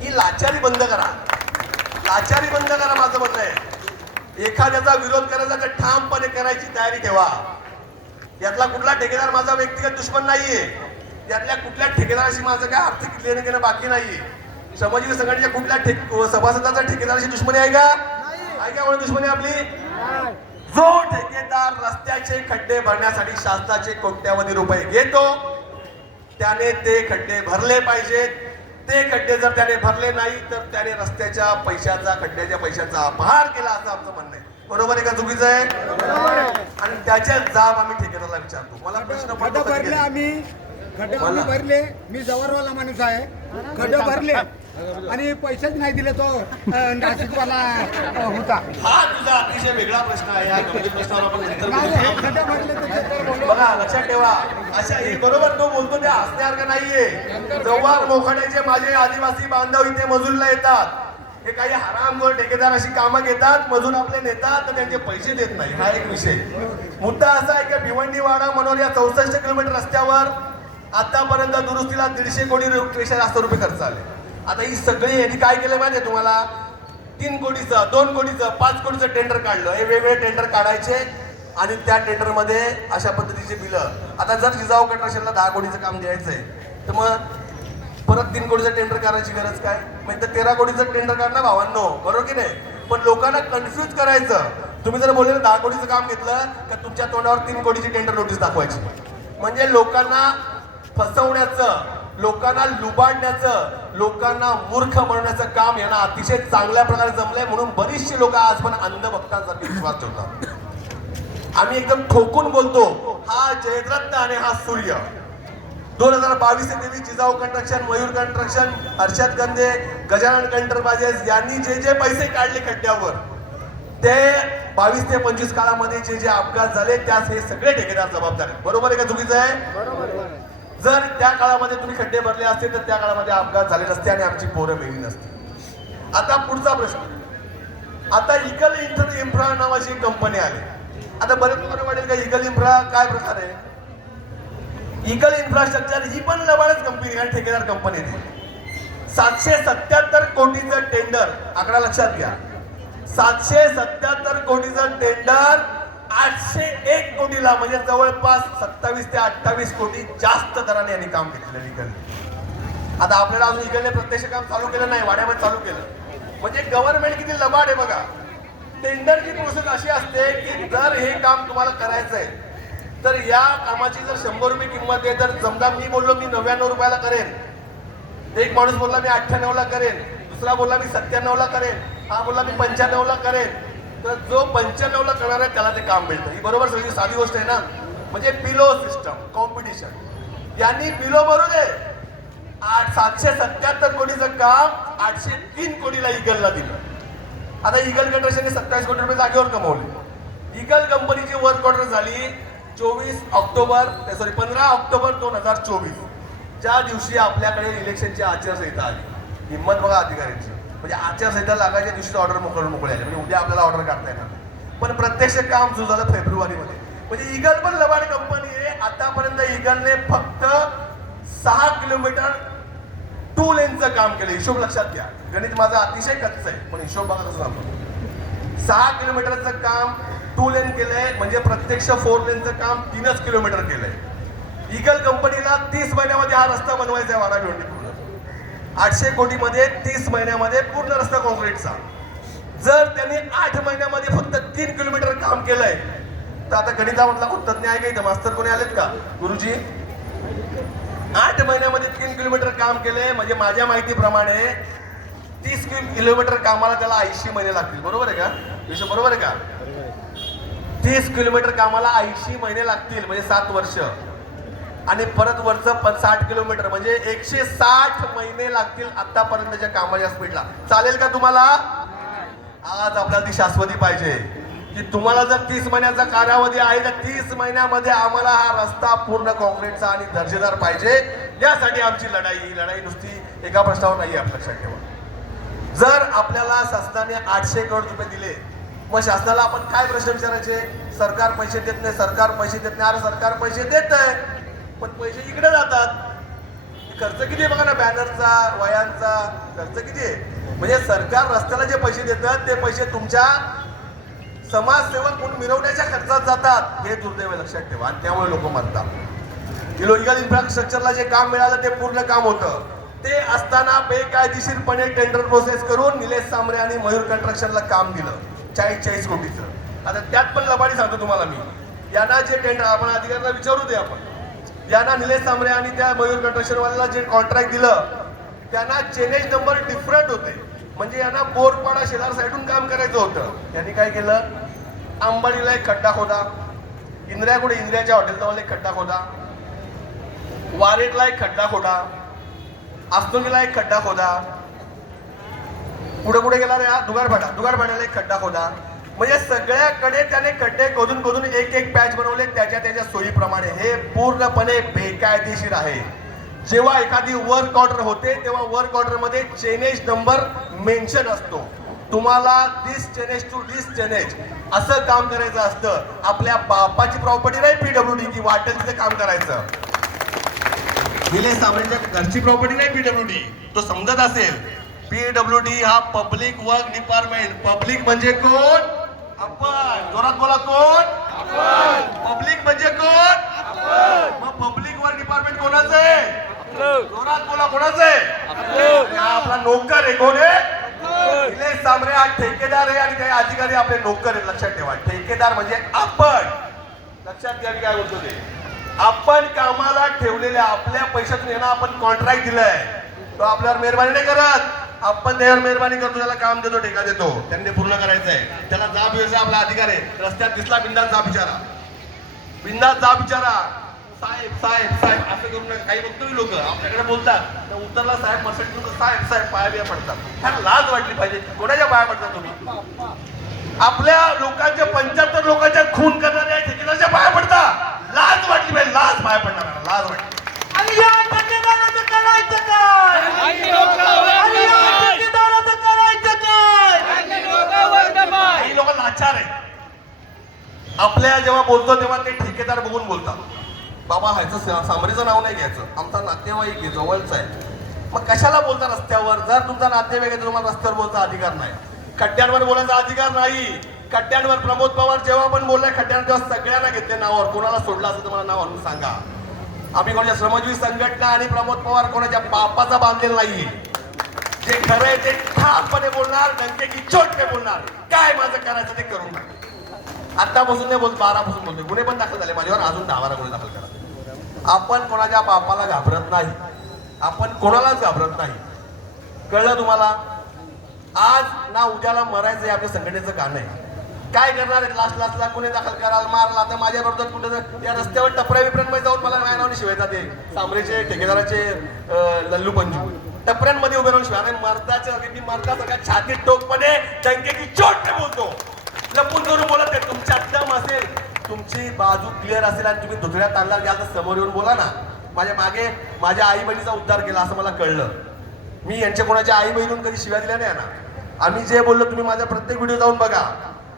ही लाचारी बंद करा, लाचारी बंद करा माझं म्हणणं आहे. एखाद्याचा विरोध करायचा तर ठामपणे करायची तयारी ठेवा. यातला कुठला ठेकेदार माझा व्यक्तिगत दुश्मन नाहीये, यातल्या कुठल्या ठेकेदाराशी माझं काय आर्थिक लेणं देणं बाकी नाहीये. श्रमजीवी संघटनेच्या कुठल्या सभासदाचा ठेकेदाराशी दुश्मनी आहे का? आहे का? कोणी दुश्मनी आपली? जो ठेकेदार रस्त्याचे खड्डे भरण्यासाठी शासनाचे कोट्यावधी रुपये घेतो त्याने ते खड्डे भरले पाहिजेत. ते खड्डे जर त्याने भरले नाही तर त्याने रस्त्याच्या पैशाचा, खड्ड्याच्या पैशाचा अपहार केला असं आमचं म्हणणं आहे. बरोबर आहे का? चुकीचं आहे? आणि त्याच्या जाब आम्ही ठेकेदाराला विचारतो. मला प्रश्न पडतो भरले आम्ही खड्डे भरले, मी जवळवाला माणूस आहे, खड्डे भरले आणि पैसेच नाही दिले. तो नाशिकवाला होता. हा तुझा अतिशय वेगळा प्रश्न आहे. या गंभीर प्रश्नावर आपण नंतर बोलू. खड्डे भरले तर बघा लक्षात ठेवा, अशा हे बरोबर तो बोलतो ते हसण्यासारखं नाहीये. जव्हार मोखाड्याचे माझे आदिवासी बांधव इथे मजुरीला येतात. हे काही हरामखोर ठेकेदार अशी कामं घेतात, मजूर आपले नेतात तर त्यांचे पैसे देत नाही. हा एक विषय. मुद्दा असा आहे की भिवंडीवाडा म्हणून या 64 किलोमीटर रस्त्यावर आतापर्यंत दुरुस्तीला 150 कोटीपेक्षा जास्त रुपये खर्च आले. आता ही सगळी यांनी काय केलं माहिती आहे तुम्हाला? 3 कोटीचं, 2 कोटीचं, 5 कोटीचं टेंडर काढलं. हे वेगवेगळे टेंडर काढायचे आणि त्या टेंडरमध्ये अशा पद्धतीची बिलं. आता जर जिजाऊ कंस्ट्रक्शनला 10 कोटीचं काम द्यायचंय तर मग परत 3 कोटीचं टेंडर करायची गरज काय? मग तर 13 कोटीचं टेंडर काढणार भावांनो, बरोबर की नाही? पण लोकांना कन्फ्यूज करायचं. तुम्ही जर बोलले 10 कोटीचं काम घेतलं तर तुमच्या तोंडावर 3 कोटीची टेंडर नोटीस दाखवायची. म्हणजे लोकांना फसवण्याचं, लोकांना लुबाडण्याचं, लोकांना मूर्ख बनवण्याचं काम यांना अतिशय चांगल्या प्रकारे जमलंय. म्हणून बरीचशी लोक आज पण अंधभक्तांसाठी विश्वास ठेवतात. आम्ही एकदम ठोकून बोलतो, हा जयद्रथ आणि हा सूर्य. 2022-23 जिजाऊ कंस्ट्रक्शन, मयूर कंस्ट्रक्शन, हर्षद गंदे, गजानन एंटरप्राइजेस यांनी जे पैसे काढले खड्ड्यावर ते 22 ते 25 काळामध्ये जे अपघात झाले त्यास हे सगळे ठेकेदार जबाबदार आहेत. बरोबर आहे का? चुकीचं आहे? जर त्या काळामध्ये तुम्ही खड्डे भरले असते तर त्या काळामध्ये अपघात झाले नसते आणि आमची पोरं मेली नसती. आता पुढचा प्रश्न, आता इगल इन्फ्रा नावाची कंपनी आली. आता बरेच लोकांना वाटेल का इगल इन्फ्रा काय प्रकार आहे? इगल इन्फ्रास्ट्रक्चर ही पण लबाडच कंपनी आणि ठेकेदार कंपनी आहे. 777 कोटीचं टेंडर, आकडा लक्षात घ्या. 777 कोटीचं टेंडर 801 कोटीला, म्हणजे जवळपास 27 ते 28 कोटी जास्त दराने यांनी काम केलेलं इगलने. आता आपल्याला अजून इगलने प्रत्यक्ष काम चालू केलं नाही, वाड्यामध्ये चालू केलं. म्हणजे गव्हर्नमेंट किती लबाड आहे बघा. टेंडरची प्रोसेस अशी असते की जर हे काम तुम्हाला करायचंय तर या कामाची जर 100 रुपये किंमत आहे, तर समजा मी बोललो मी 99 रुपयाला करेन, एक माणूस बोलला मी 98 ला करेन, दुसरा बोलला मी 97 ला करेन, हा बोलला मी 95 ला करेन, तर जो 95 ला करणार आहे त्याला ते काम मिळतं. ही बरोबर सगळी साधी गोष्ट आहे ना. म्हणजे बिलो सिस्टम कॉम्पिटिशन. यांनी बिलो भरू दे. 777 कोटीचं काम 803 कोटीला इगलला दिलं. आता इगल कंस्ट्रक्शनने 27 कोटी रुपये जागेवर कमवले. इगल कंपनीची वर्क ऑर्डर झाली 15 ऑक्टोबर 2024, ज्या दिवशी आपल्याकडे इलेक्शनची आचारसंहिता आली. हिंमत बघा अधिकाऱ्यांची. म्हणजे आचारसंहिता लागायच्या दिवशी ऑर्डर मोकळे आले, म्हणजे उद्या आपल्याला ऑर्डर काढता येणार नाही. पण प्रत्यक्ष काम सुरू झालं फेब्रुवारीमध्ये. म्हणजे ईगल पण लबाड कंपनी आहे. आतापर्यंत ईगलने फक्त 6 किलोमीटर 2 लेनचं काम केलं. हिशोब लक्षात घ्या, गणित माझं अतिशय कच्चं आहे पण हिशोब बघा कसं सांगतो. 6 किलोमीटरचं काम 2 लेन केलंय, म्हणजे प्रत्यक्ष 4 लेनचं काम 3च किलोमीटर केलंय. ईगल कंपनीला 30 महिन्यामध्ये हा रस्ता बनवायचा आहे. वाडा भिवंडी पूर्ण 800 कोटीमध्ये 30 महिन्यामध्ये पूर्ण रस्ता कॉन्क्रीटचा. जर त्यांनी 8 महिन्यामध्ये फक्त 3 किलोमीटर काम केलंय तर आता गणितामधला खूप तज्ञ आहे का इथं? मास्तर कोणी आलेत का गुरुजी? 8 महिन्यामध्ये 3 किलोमीटर काम केले म्हणजे माझ्या माहितीप्रमाणे 30 किलोमीटर कामाला त्याला 80 महिने लागतील. बरोबर आहे का विषय? बरोबर आहे का? 30 किलोमीटर कामाला 80 महिने लागतील म्हणजे 7 वर्ष. आणि परत वरचं 60 किलोमीटर म्हणजे 160 महिने लागतील आतापर्यंतच्या कामाच्या स्पीडला. चालेल का तुम्हाला? आज आपल्याला ती शाश्वती पाहिजे की तुम्हाला जर 30 महिन्याचा कालावधी आहे तर 30 महिन्यामध्ये आम्हाला हा रस्ता पूर्ण कॉन्क्रीटचा आणि दर्जेदार पाहिजे. यासाठी आमची लढाई नुसती एका प्रश्नावर नाही आहे, लक्षात ठेवा. जर आपल्याला शासनाने 800 करोड रुपये दिले मग शासनाला आपण काय प्रश्न विचारायचे? सरकार पैसे देत नाही, सरकार पैसे देत नाही. अरे सरकार पैसे देत आहे पण पैसे इकडे जातात. खर्च किती आहे बघा ना, बॅनरचा, वयांचा खर्च किती आहे. म्हणजे सरकार रस्त्याला जे पैसे देतात ते पैसे तुमच्या समाजसेवक म्हणून मिरवण्याच्या खर्चात जातात. हे दुर्दैव लक्षात ठेवा. आणि त्यामुळे लोक मरतात. इलिगल इन्फ्रास्ट्रक्चरला जे काम मिळालं ते पूर्ण काम होतं. ते असताना बेकायदेशीरपणे टेंडर प्रोसेस करून निलेश सांबरे आणि मयूर कन्स्ट्रक्शनला काम दिलं 40 कोटीचं. आता त्यात पण लबाडी सांगतो तुम्हाला मी. यांना जे टेंडर आपण अधिकाऱ्यांना विचारू दे आपण, यांना निलेश सांबरे आणि त्या मयूर कन्स्ट्रक्शनवाल्याला जे कॉन्ट्रॅक्ट दिलं त्यांना चेनेज नंबर डिफरंट होते. म्हणजे यांना बोरपाडा शेलार साईडून काम करायचं होतं. यांनी काय केलं? अंबाडीला एक खड्डा खोदा, इंद्रियाच्या हॉटेलजवळ एक खड्डा खोदा, वारेटला एक खड्डा खोदा, आस्तोनीला एक खड्डा खोदा, पुढे गेला रे दुगारपाड्याला एक खड्डा खोदा. म्हणजे सगळ्याकडे त्याने खड्डे खोदून एक पॅच बनवले त्याच्या सोयीप्रमाणे. हे पूर्णपणे बेकायदेशीर आहे. जेव्हा एखादी वर्क ऑर्डर होते तेव्हा वर्क ऑर्डर मध्ये चेनेज नंबर मेन्शन असतो. तुम्हाला दिस चेनेज टू दिस चेनेज असं काम करायचं असतं. आपल्या बापाची प्रॉपर्टी नाही PWD की वाटेल तिथे काम करायचं. निलेश सांबरेच्या घरची प्रॉपर्टी नाही PWD. तो समजत असेल PWD हा पब्लिक वर्क डिपार्टमेंट. पब्लिक म्हणजे कोण? आपण. जोरात बोला, कोण? पब्लिक म्हणजे कोण? मग पब्लिक वर्क डिपार्टमेंट कोणाचं आहे? जोरात बोला, कोणाचं आहे? हा आपला नोकर आहे. कोण आहे? निलेश सांबरे हा ठेकेदार आहे आणि काही अधिकारी आपले नोकर आहेत. लक्षात ठेवा, ठेकेदार म्हणजे आपण. लक्षात घ्या मी काय बोलतो ते. आपण कामाला ठेवलेल्या आपल्या पैशातून यांना आपण कॉन्ट्रॅक्ट दिलाय. तो आपल्यावर मेहरबानी नाही करत, आपण त्यावर मेहरबानी करतो. त्याला काम देतो, ठेका देतो, त्यांनी पूर्ण करायचं आहे. त्याला जाब यायचा आपला अधिकार आहे. रस्त्यात दिसला बिंदास जा बिचारा, बिंदास जा बिचारा. साहेब साहेब साहेब असं करून काही बघतो मी लोक आपल्याकडे बोलतात तर उत्तरला साहेब मराठी लोक साहेब साहेब पाया बिया पडतात. त्यांना लाज वाटली पाहिजे. कोणाच्या पाया पडतात तुम्ही? आपल्या लोकांच्या 75 लोकांच्या खून करणाऱ्या ठेकेदाराच्या पाया पडता. लाज वाटली पाहिजे, लाज पाया पडणार, लाज वाटली. आणि या ठेकेदाराचं करायचं काय? आणि या ठेकेदाराचं करायचं काय? काही लोक लाचार आहे. आपल्या जेव्हा बोलतो तेव्हा ते ठेकेदार बघून बोलतात. बाबा ह्याचं सांबरेचं नाव नाही घ्यायचं, आमचा नातेवाईक आहे, जवळचा आहे. मग कशाला बोलता रस्त्यावर? जर तुमचा नातेवाईक आहे तुम्हाला रस्त्यावर बोलचा अधिकार नाही. खड्ड्यांवर बोलायचा अधिकार नाही. खड्ड्यांवर प्रमोद पवार जेव्हा पण बोललाय खड्ड्यांवर तेव्हा सगळ्यांना घेतले नावावर. कोणाला सोडला असं तुम्हाला नाव आणून सांगा. आम्ही कोणाच्या श्रमजीवी संघटना आणि प्रमोद पवार कोणाच्या बापाचा बांधलेला नाही. जे खरं आहे ते ठामपणे बोलणार, डंके की चोटने बोलणार. काय माझं करायचं ते करून टाक. आतापासून नाही बोलतो, 12 पासून बोलतो. गुन्हे पण दाखल झाले माझ्यावर, अजून 10 गुन्हे दाखल करा. आपण कोणाच्या बापाला घाबरत नाही, आपण कोणालाच घाबरत नाही. कळलं तुम्हाला? आज ना उद्याला मरायचं हे आपल्या संघटनेचं गाणं आहे. काय करणार आहे? लास्ट गुन्हे दाखल कराल, मारला. आता माझ्या बरोबर कुठे या रस्त्यावर टपऱ्या विपऱ्यांमध्ये जाऊन मला नाही नावने शिवायचा ते सांबरेचे ठेकेदाराचे लल्लू पंजू टपऱ्यांमध्ये उभे राहून शिवाय मर्दाच्या मी मर्दासारखा छातीत टोकपणे डंके की चोटने बोलतो. लपून करून बोलत आहे. तुमच्या दम असेल, तुमची बाजू क्लिअर असेल आणि तुम्ही दुसऱ्या तांडला घ्याल तर समोर येऊन बोला ना. माझ्या मागे माझ्या आई बहिणीचा उद्धार केला असं मला कळलं. मी यांच्या कोणाच्या आई बहिणून कधी शिव्या दिल्या नाही ना. आम्ही जे बोललो तुम्ही माझा प्रत्येक व्हिडिओ जाऊन बघा.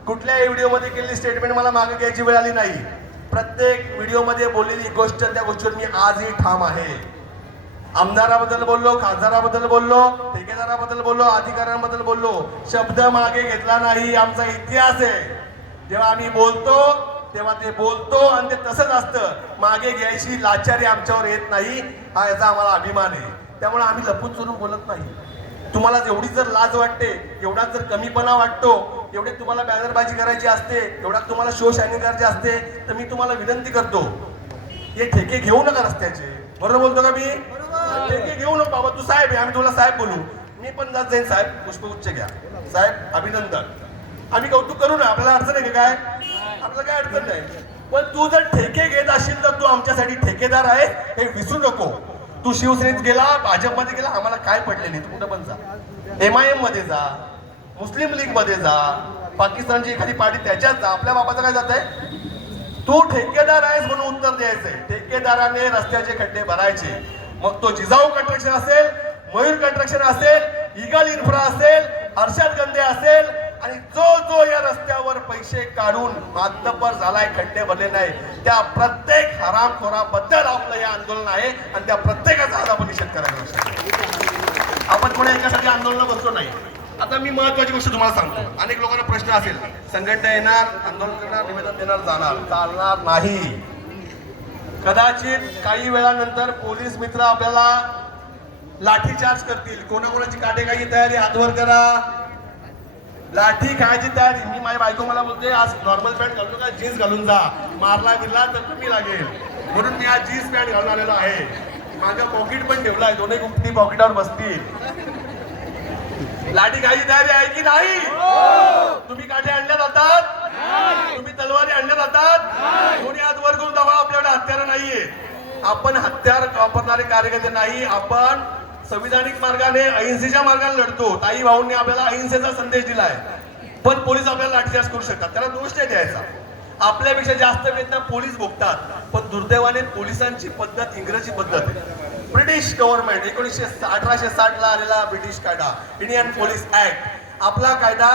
कुठल्याही व्हिडिओमध्ये केलेली स्टेटमेंट मला मागे घ्यायची वेळ आली नाही. प्रत्येक व्हिडिओमध्ये बोललेली गोष्ट त्या गोष्टीवर मी आजही ठाम आहे. आमदाराबद्दल बोललो, खासदाराबद्दल बोललो, ठेकेदाराबद्दल बोललो, अधिकाऱ्यांबद्दल बोललो, शब्द मागे घेतला नाही. आमचा इतिहास आहे. जेव्हा आम्ही बोलतो तेव्हा ते बोलतो आणि ते तसंच असतं. मागे घ्यायची लाचारी आमच्यावर येत नाही. हा याचा आम्हाला अभिमान आहे. त्यामुळे आम्ही लपून चोरून बोलत नाही. तुम्हाला जेवढी जर लाज वाटते, एवढा जर कमीपणा वाटतो, एवढे तुम्हाला बॅनरबाजी करायची असते, एवढा तुम्हाला शो शायनिंग करायची असते, तर मी तुम्हाला विनंती करतो, हे ठेके घेऊ नका रस्त्याचे. बरोबर बोलतो का मी? ठेके घेऊ नको बाबा. तू साहेब आहे, आम्ही तुला साहेब बोलू. मी पण जात जाईन साहेब, पुष्पगुच्छ घ्या साहेब, अभिनंदन. आम्ही कौतुक करू ना, आपल्याला अडचण आहे का काय? आपल्याला काय अडचण नाही. पण तू जर ठेके घेत असशील तर तू आमच्यासाठी ठेकेदार आहे हे विसरू नको. तू शिवसेनेत गेला, भाजपमध्ये गेला, आम्हाला काय पडले नाही. तू कुठं पण जा, MIM मध्ये जा, मुस्लिम लीग मध्ये जा, पाकिस्तानची एखादी पार्टी त्याच्यात जा. आपल्या बाबाचं काय जात आहे? तू ठेकेदार आहेस म्हणून उत्तर द्यायचंय. ठेकेदाराने रस्त्याचे खड्डे भरायचे. मग तो जिजाऊ कंस्ट्रक्शन असेल, मयूर कंस्ट्रक्शन असेल, इगल इन्फ्रा असेल, हर्षद गंदे असेल, आणि जो जो या रस्त्यावर पैसे काढून मातबर झालाय, खड्डे भरले नाही, त्या प्रत्येक हरामखोराबद्दल आपलं हे आंदोलन आहे. आणि त्या प्रत्येकाचा आज आपण निषेध करायला. आपण कोणा एकासाठी आंदोलन बसलो नाही. आता मी महत्वाची गोष्ट तुम्हाला सांगतो. अनेक लोकांना प्रश्न असेल, संघटना येणार, आंदोलन करणार, निवेदन देणार, जाणार. चालणार नाही. कदाचित काही वेळानंतर पोलीस मित्र आपल्याला लाठीचार्ज करतील. कोणाकोणाची काटेकाची तयारी हातवर करा. लाठी खायची तयारी. मी माझ्या बायको मला बोलते, आज नॉर्मल पॅन्ट घालू का, जीन्स घालून जा, मारला बिरला तर कमी लागेल. म्हणून मी आज जीन्स पॅन्ट घालून आलेलो आहे. माझं पॉकेट पण ठेवलं आहे, दोन्ही गुप्ती पॉकेटावर बसतील. लाठी खायची तयारी आहे की नाही? तुम्ही काठे आणल्या जातात, तुम्ही तलवारी आणल्या जातात. कोणी हात वर करून दाखवा, आपल्याकडे हत्यार नाहीये. आपण हत्यार वापरणारे कार्यकर्ते नाही. आपण संविधानिक मार्गाने, अहिंसेच्या मार्गाने लढतो. ताई भाऊंनी आपल्याला अहिंसेचा संदेश दिलाय. पण पोलीस आपल्याला लाठीचार्ज करू शकतात, त्याला दोष नाही द्यायचा. आपल्यापेक्षा जास्त वेदना पोलीस भोगतात. पण दुर्दैवाने पोलिसांची पद्धत इंग्रजी पद्धत आहे. ब्रिटिश गव्हर्नमेंट 1860 ला आलेला ब्रिटिश कायदा, इंडियन पोलीस ऍक्ट, आपला कायदा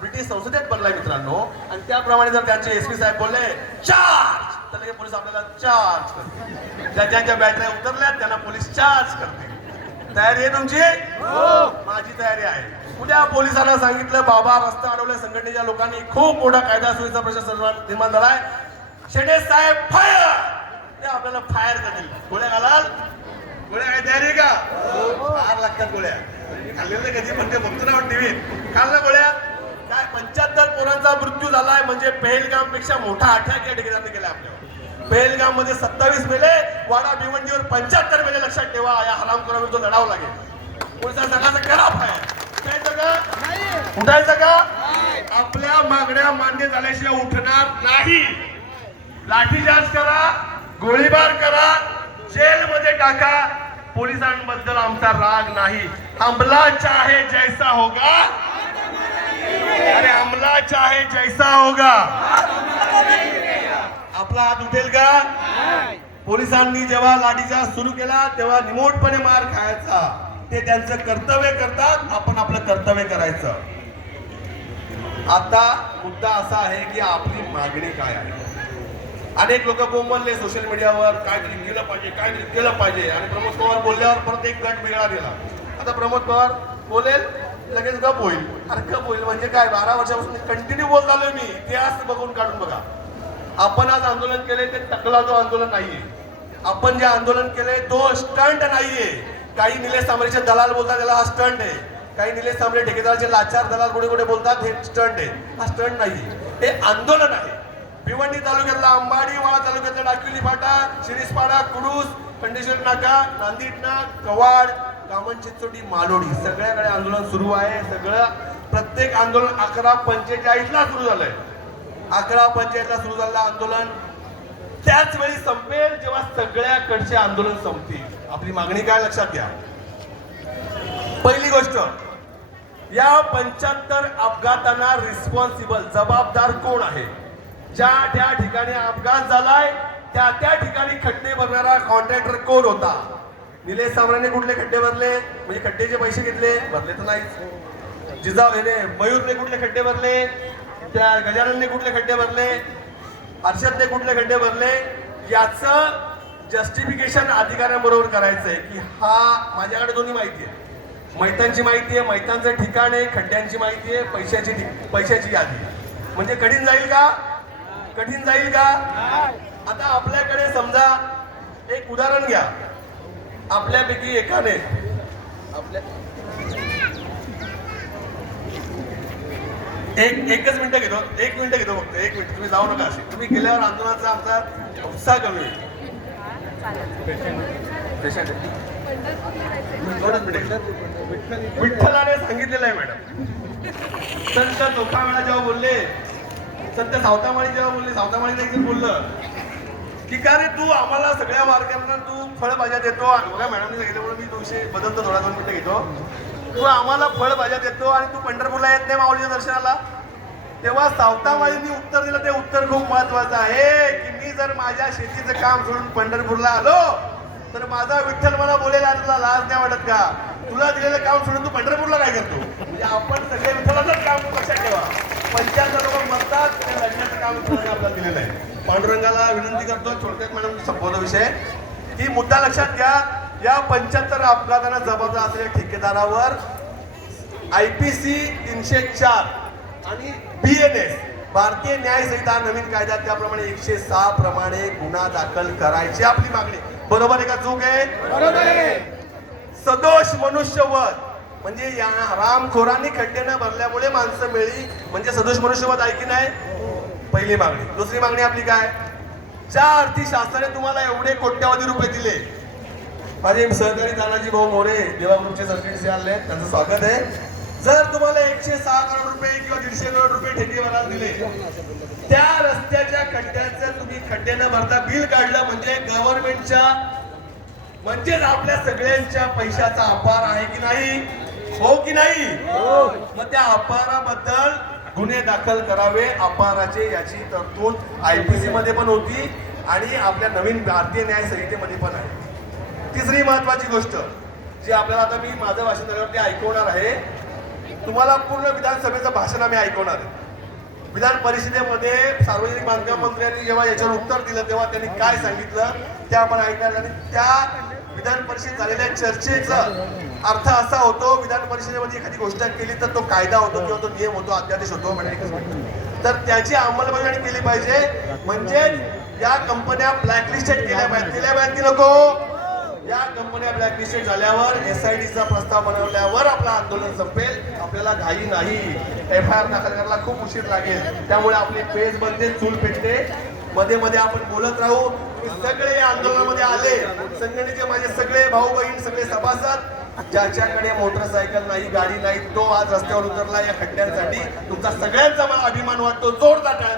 ब्रिटिश संसदेत बनलाय मित्रांनो. आणि त्याप्रमाणे जर त्यांचे SP साहेब बोलले चार्ज, तर लगेच पोलीस आपल्याला चार्ज करते. ज्यांच्या बॅटऱ्या उतरल्या त्यांना पोलीस चार्ज करते. तयारी आहे तुमची? माझी तयारी आहे. उद्या पोलिसांना सांगितलं, बाबा रस्ता अडवल्या संघटनेच्या लोकांनी, खूप मोठा कायदा सुव्यवस्था प्रश्न निर्माण झालाय, शेडे साहेब फायर, ते आपल्याला फायर करतील. गोळ्या घालाल? गोळ्या काय तयारी का? फार लागतात गोळ्या. खाल्लेलं कधी पण ते बघतो ना टीव्हीत. खाल्लं गोळ्या काय? 75 पोरांचा मृत्यू झालाय म्हणजे पहलगाम पेक्षा मोठा अटॅक या ठिकाणी केला आपल्याला. पहलगाम मध्ये 27 मेले, वाडा भिवंडीवर 75 मेले. लक्षात ठेवा, या हरामखोराविरुद्ध लढावं लागेल. पोलिसांना सांगायचं करा फायर. उठायचं का? उठायचं का? आपल्या मागण्या मान्य झाल्याशिवाय उठणार नाही. लाठीचार्ज करा, गोळीबार करा, जेलमध्ये टाका. पोलिसांबद्दल आमचा राग नाही. हमला चाहे जैसा होगा, अरे हमला चाहे जैसा होगा. आपला हात उठेल का? पोलिसांनी जेव्हा लाठीचार्ज सुरू केला तेव्हा निमूटपणे मार खायचा. ते त्यांचं कर्तव्य करतात, आपण आपलं कर्तव्य करायचं. आता मुद्दा असा आहे की आपली मागणी काय आहे. अनेक लोक बोंबलले सोशल मीडियावर, काहीतरी केलं पाहिजे, काहीतरी केलं पाहिजे. आणि प्रमोद पवार बोलल्यावर परत एक गट वेगळा गेला. आता प्रमोद पवार बोलेल लगेच गप होईल. अरे गप होईल म्हणजे काय? 12 वर्षापासून कंटिन्यू बोलत आलोय मी. इतिहास बघून काढून बघा. आपण आज आंदोलन केले ते टकला जो आंदोलन नाहीये. आपण जे आंदोलन केले तो स्टंट नाहीये. काही निलेश सांबरेचे दलाल बोलतात त्याला हा स्टंट आहे. काही निलेश सांबरे ठेकेदाराचे लाचार दलाल कुठे कुठे बोलतात हे स्टंट आहे. हा स्टंट नाही, हे आंदोलन आहे. भिवंडी तालुक्यातला अंबाडी, वाडा तालुक्यातला डाकिवली फाटा, शिरीसपाडा, कुडूस, खंडेश्वर नाका, नांदीटना, कवाड, कामन चिंचोटी, मालोडी सगळ्याकडे आंदोलन सुरू आहे. सगळं प्रत्येक आंदोलन 11:45 ला सुरू झालंय. 11:45 ला सुरू झालेलं आंदोलन त्याच वेळी संपेल जेव्हा सगळ्याकडचे आंदोलन संपतील. आपली मागणी काय लक्षात घ्या. पहिली गोष्ट, या 75 अपघातांना रिस्पॉन्सिबल जबाबदार कोण आहे? ज्या त्या ठिकाणी अपघात झालाय त्या ठिकाणी खड्डे भरणारा कॉन्ट्रॅक्टर कोण होता? निलेश सामराने कुठले खड्डे भरले, म्हणजे खड्डेचे पैसे घेतले, भरले तर नाहीच. जिजाऊ याने मयूरने कुठले खड्डे भरले, त्या गजाननने कुठले खड्डे भरले, हर्षदने कुठले खड्डे भरले, याचं जस्टिफिकेशन अधिकाऱ्यांबरोबर करायचंय की हा माझ्याकडे दोन्ही माहिती आहे. मैतांची माहिती आहे, मैतांचं ठिकाण आहे, खड्ड्यांची माहिती आहे, पैशाची यादी. म्हणजे कठीण जाईल का? कठीण जाईल का? आता आपल्याकडे समजा एक उदाहरण घ्या. आपल्यापैकी एकाने एकच मिनिटं घेतो, 1 मिनिट घेतो फक्त, 1 मिनिट. तुम्ही जाऊ नका असे. तुम्ही गेल्यावर आंदोलनाचा आमचा उत्साह कमी होईल. विठ्ठलाने सांगितलेलं आहे मॅडम. संत चोखामेळा जेव्हा बोलले, संत सावतामाळी जेव्हा बोलले, सावतामाळीने एकदा बोललं की का रे तू आम्हाला सगळ्या मार्गांना तू फळभाज्या देतो. बघा मॅडमने सांगितलं म्हणून मी तो विषय बदलतो, थोडा 2 मिनिटं घेतो. तू आम्हाला फळभाज्या देतो आणि तू पंढरपूरला येत नाही माऊलीच्या दर्शनाला. तेव्हा सावतामाळींनी उत्तर दिलं, ते उत्तर खूप महत्वाचं आहे की मी जर माझ्या शेतीचं काम सोडून पंढरपूरला आलो तर माझा विठ्ठल मला बोलेला, तुला लाज नाही वाटत का? तुला दिलेलं काम सोडून तू पंढरपूरला काय करतो? म्हणजे आपण सगळे विठ्ठलाचंच काम लक्षात ठेवा. 75 लोक मरतात, ते लढण्याचं काम विठ्ठलाने आपल्याला दिलेलं आहे. पांडुरंगाला विनंती करतो, थोडक्यात मॅडम संपवतो विषय, की मुद्दा लक्षात घ्या. या 75 अपघातांना जबाबदार असलेल्या ठेकेदारावर IPC 304 आणि BNS भारतीय न्याय संहिता नवीन कायदा त्याप्रमाणे 106 प्रमाणे गुन्हा दाखल करायची आपली मागणी. बरोबर आहे का? चूक आहे? बरोबर आहे. सदोष मनुष्यवध म्हणजे या रामखोरांनी खड्डे न भरल्यामुळे माणसं मिळली, म्हणजे सदोष मनुष्यवध आहे की नाही? पहिली मागणी. दुसरी मागणी आपली काय? ज्या अर्थी शासनाने तुम्हाला एवढे कोट्यावधी रुपये दिले. माझे सहकारी तानाजी भाऊ मोरे देवा ग्रुपचे सरचिटणीस आले, त्यांचं स्वागत आहे. जर तुम्हाला 106 करोड रुपये किंवा 150 करोड रुपये ठेकेदाराला दिले, त्या रस्त्याच्या खड्ड्याचं तुम्ही खड्डे न भरता बिल काढलं, म्हणजे गव्हर्नमेंटच्या म्हणजेच आपल्या सगळ्यांच्या पैशाचा अपार आहे की नाही? हो की नाही? मग त्या अपाराबद्दल गुन्हे दाखल करावे. अपाराचे याची तरतूद IPC मध्ये पण होती आणि आपल्या नवीन भारतीय न्याय संहितेमध्ये पण आहे. तिसरी महत्वाची गोष्ट जी आपल्याला, आता मी माझं भाषण झाल्यावरती ऐकवणार आहे, तुम्हाला पूर्ण विधानसभेचं भाषण आम्ही ऐकवणार आहे. विधान परिषदेमध्ये सार्वजनिक बांधकाम मंत्र्यांनी जेव्हा याच्यावर उत्तर दिलं तेव्हा त्यांनी काय सांगितलं ते आपण ऐकणार. आणि त्या विधान परिषदेत झालेल्या चर्चेचा अर्थ असा होतो, विधान परिषदेमध्ये एखादी गोष्ट केली तर तो कायदा होतो किंवा तो नियम होतो, अध्यादेश होतो, तर त्याची अंमलबजावणी केली पाहिजे. म्हणजे या कंपन्या ब्लॅकलिस्टेड केल्या पाहिजेत की नको? या कंपन्या ब्लॅकलिस्टेड झाल्यावर SITचा प्रस्ताव बनवल्यावर आपलं आंदोलन संपेल. आपल्याला घाई नाही, FIR दाखल करायला खूप उशीर लागेल. त्यामुळे आपली पेज बनते, चूल पेटते, मध्ये मध्ये आपण बोलत राहू. सगळे या आंदोलनामध्ये आले, संघटनेचे माझे सगळे भाऊ बहीण, सगळे सभासद, ज्याच्याकडे मोटरसायकल नाही, गाडी नाही, तो आज रस्त्यावर उतरला या खड्ड्यांसाठी. तुमचा सगळ्यांचा मला अभिमान वाटतो. जोरदार टाळ्या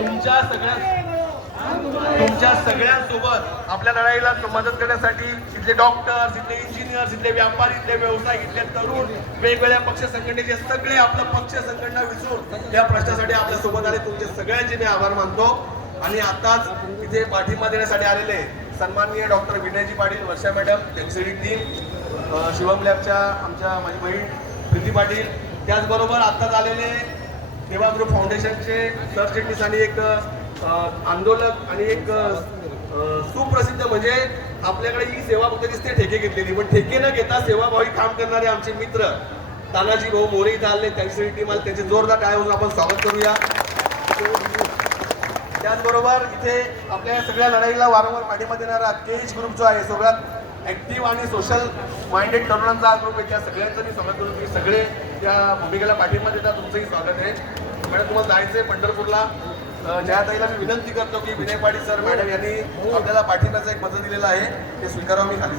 तुमच्या सगळ्यांचा. तुमच्या सगळ्यांसोबत आपल्या लढाईला मदत करण्यासाठी इथले डॉक्टर्स, इथले इंजिनियर्स, इथले व्यापारी, इथले व्यवसाय, इथले तरुण, वेगवेगळ्या पक्ष संघटनेचे सगळे आपलं पक्ष संघटना विसरून या प्रश्नासाठी आपल्या सोबत आले. तुमचे सगळ्यांचे मी आभार मानतो. आणि आताच इथे पाठिंबा देण्यासाठी आलेले सन्माननीय डॉक्टर विनयजी पाटील, वर्षा मॅडम, त्यांची टीम, शिवम लॅबच्या आमच्या माझी बहीण प्रीती पाटील, त्याचबरोबर आताच आलेले देवा ग्रुप फाउंडेशनचे सरचिटणीस आणि एक आंदोलक आणि एक सुप्रसिद्ध, म्हणजे आपल्याकडे ही सेवा फक्त दिसते ठेके घेतलेली, पण ठेके न घेता सेवाभावी काम करणारे आमचे मित्र तानाजी भाऊ मोरे इथं आले, त्यांची टीम आली, त्यांचे जोरदार टाळ्या आपण स्वागत करूया. त्याचबरोबर इथे आपल्या सगळ्या लढाईला वारंवार पाठिंबा देणारा केज ग्रुप जो आहे, सगळ्यात ऍक्टिव्ह आणि सोशल माइंडेड तरुणांचा हा ग्रुप आहे, त्या सगळ्यांचं मी स्वागत करून, तुम्ही सगळे या भूमिकेला पाठिंबा देता, तुमचंही स्वागत आहे. मॅडम तुम्हाला जायचंय पंढरपूरला. जयाताईला मी विनंती करतो की विनय पाटील सर मॅडम यांनी आपल्याला पाठिंब्याचा एक पत्र दिलेला आहे, ते स्वीकारावं. मी खाली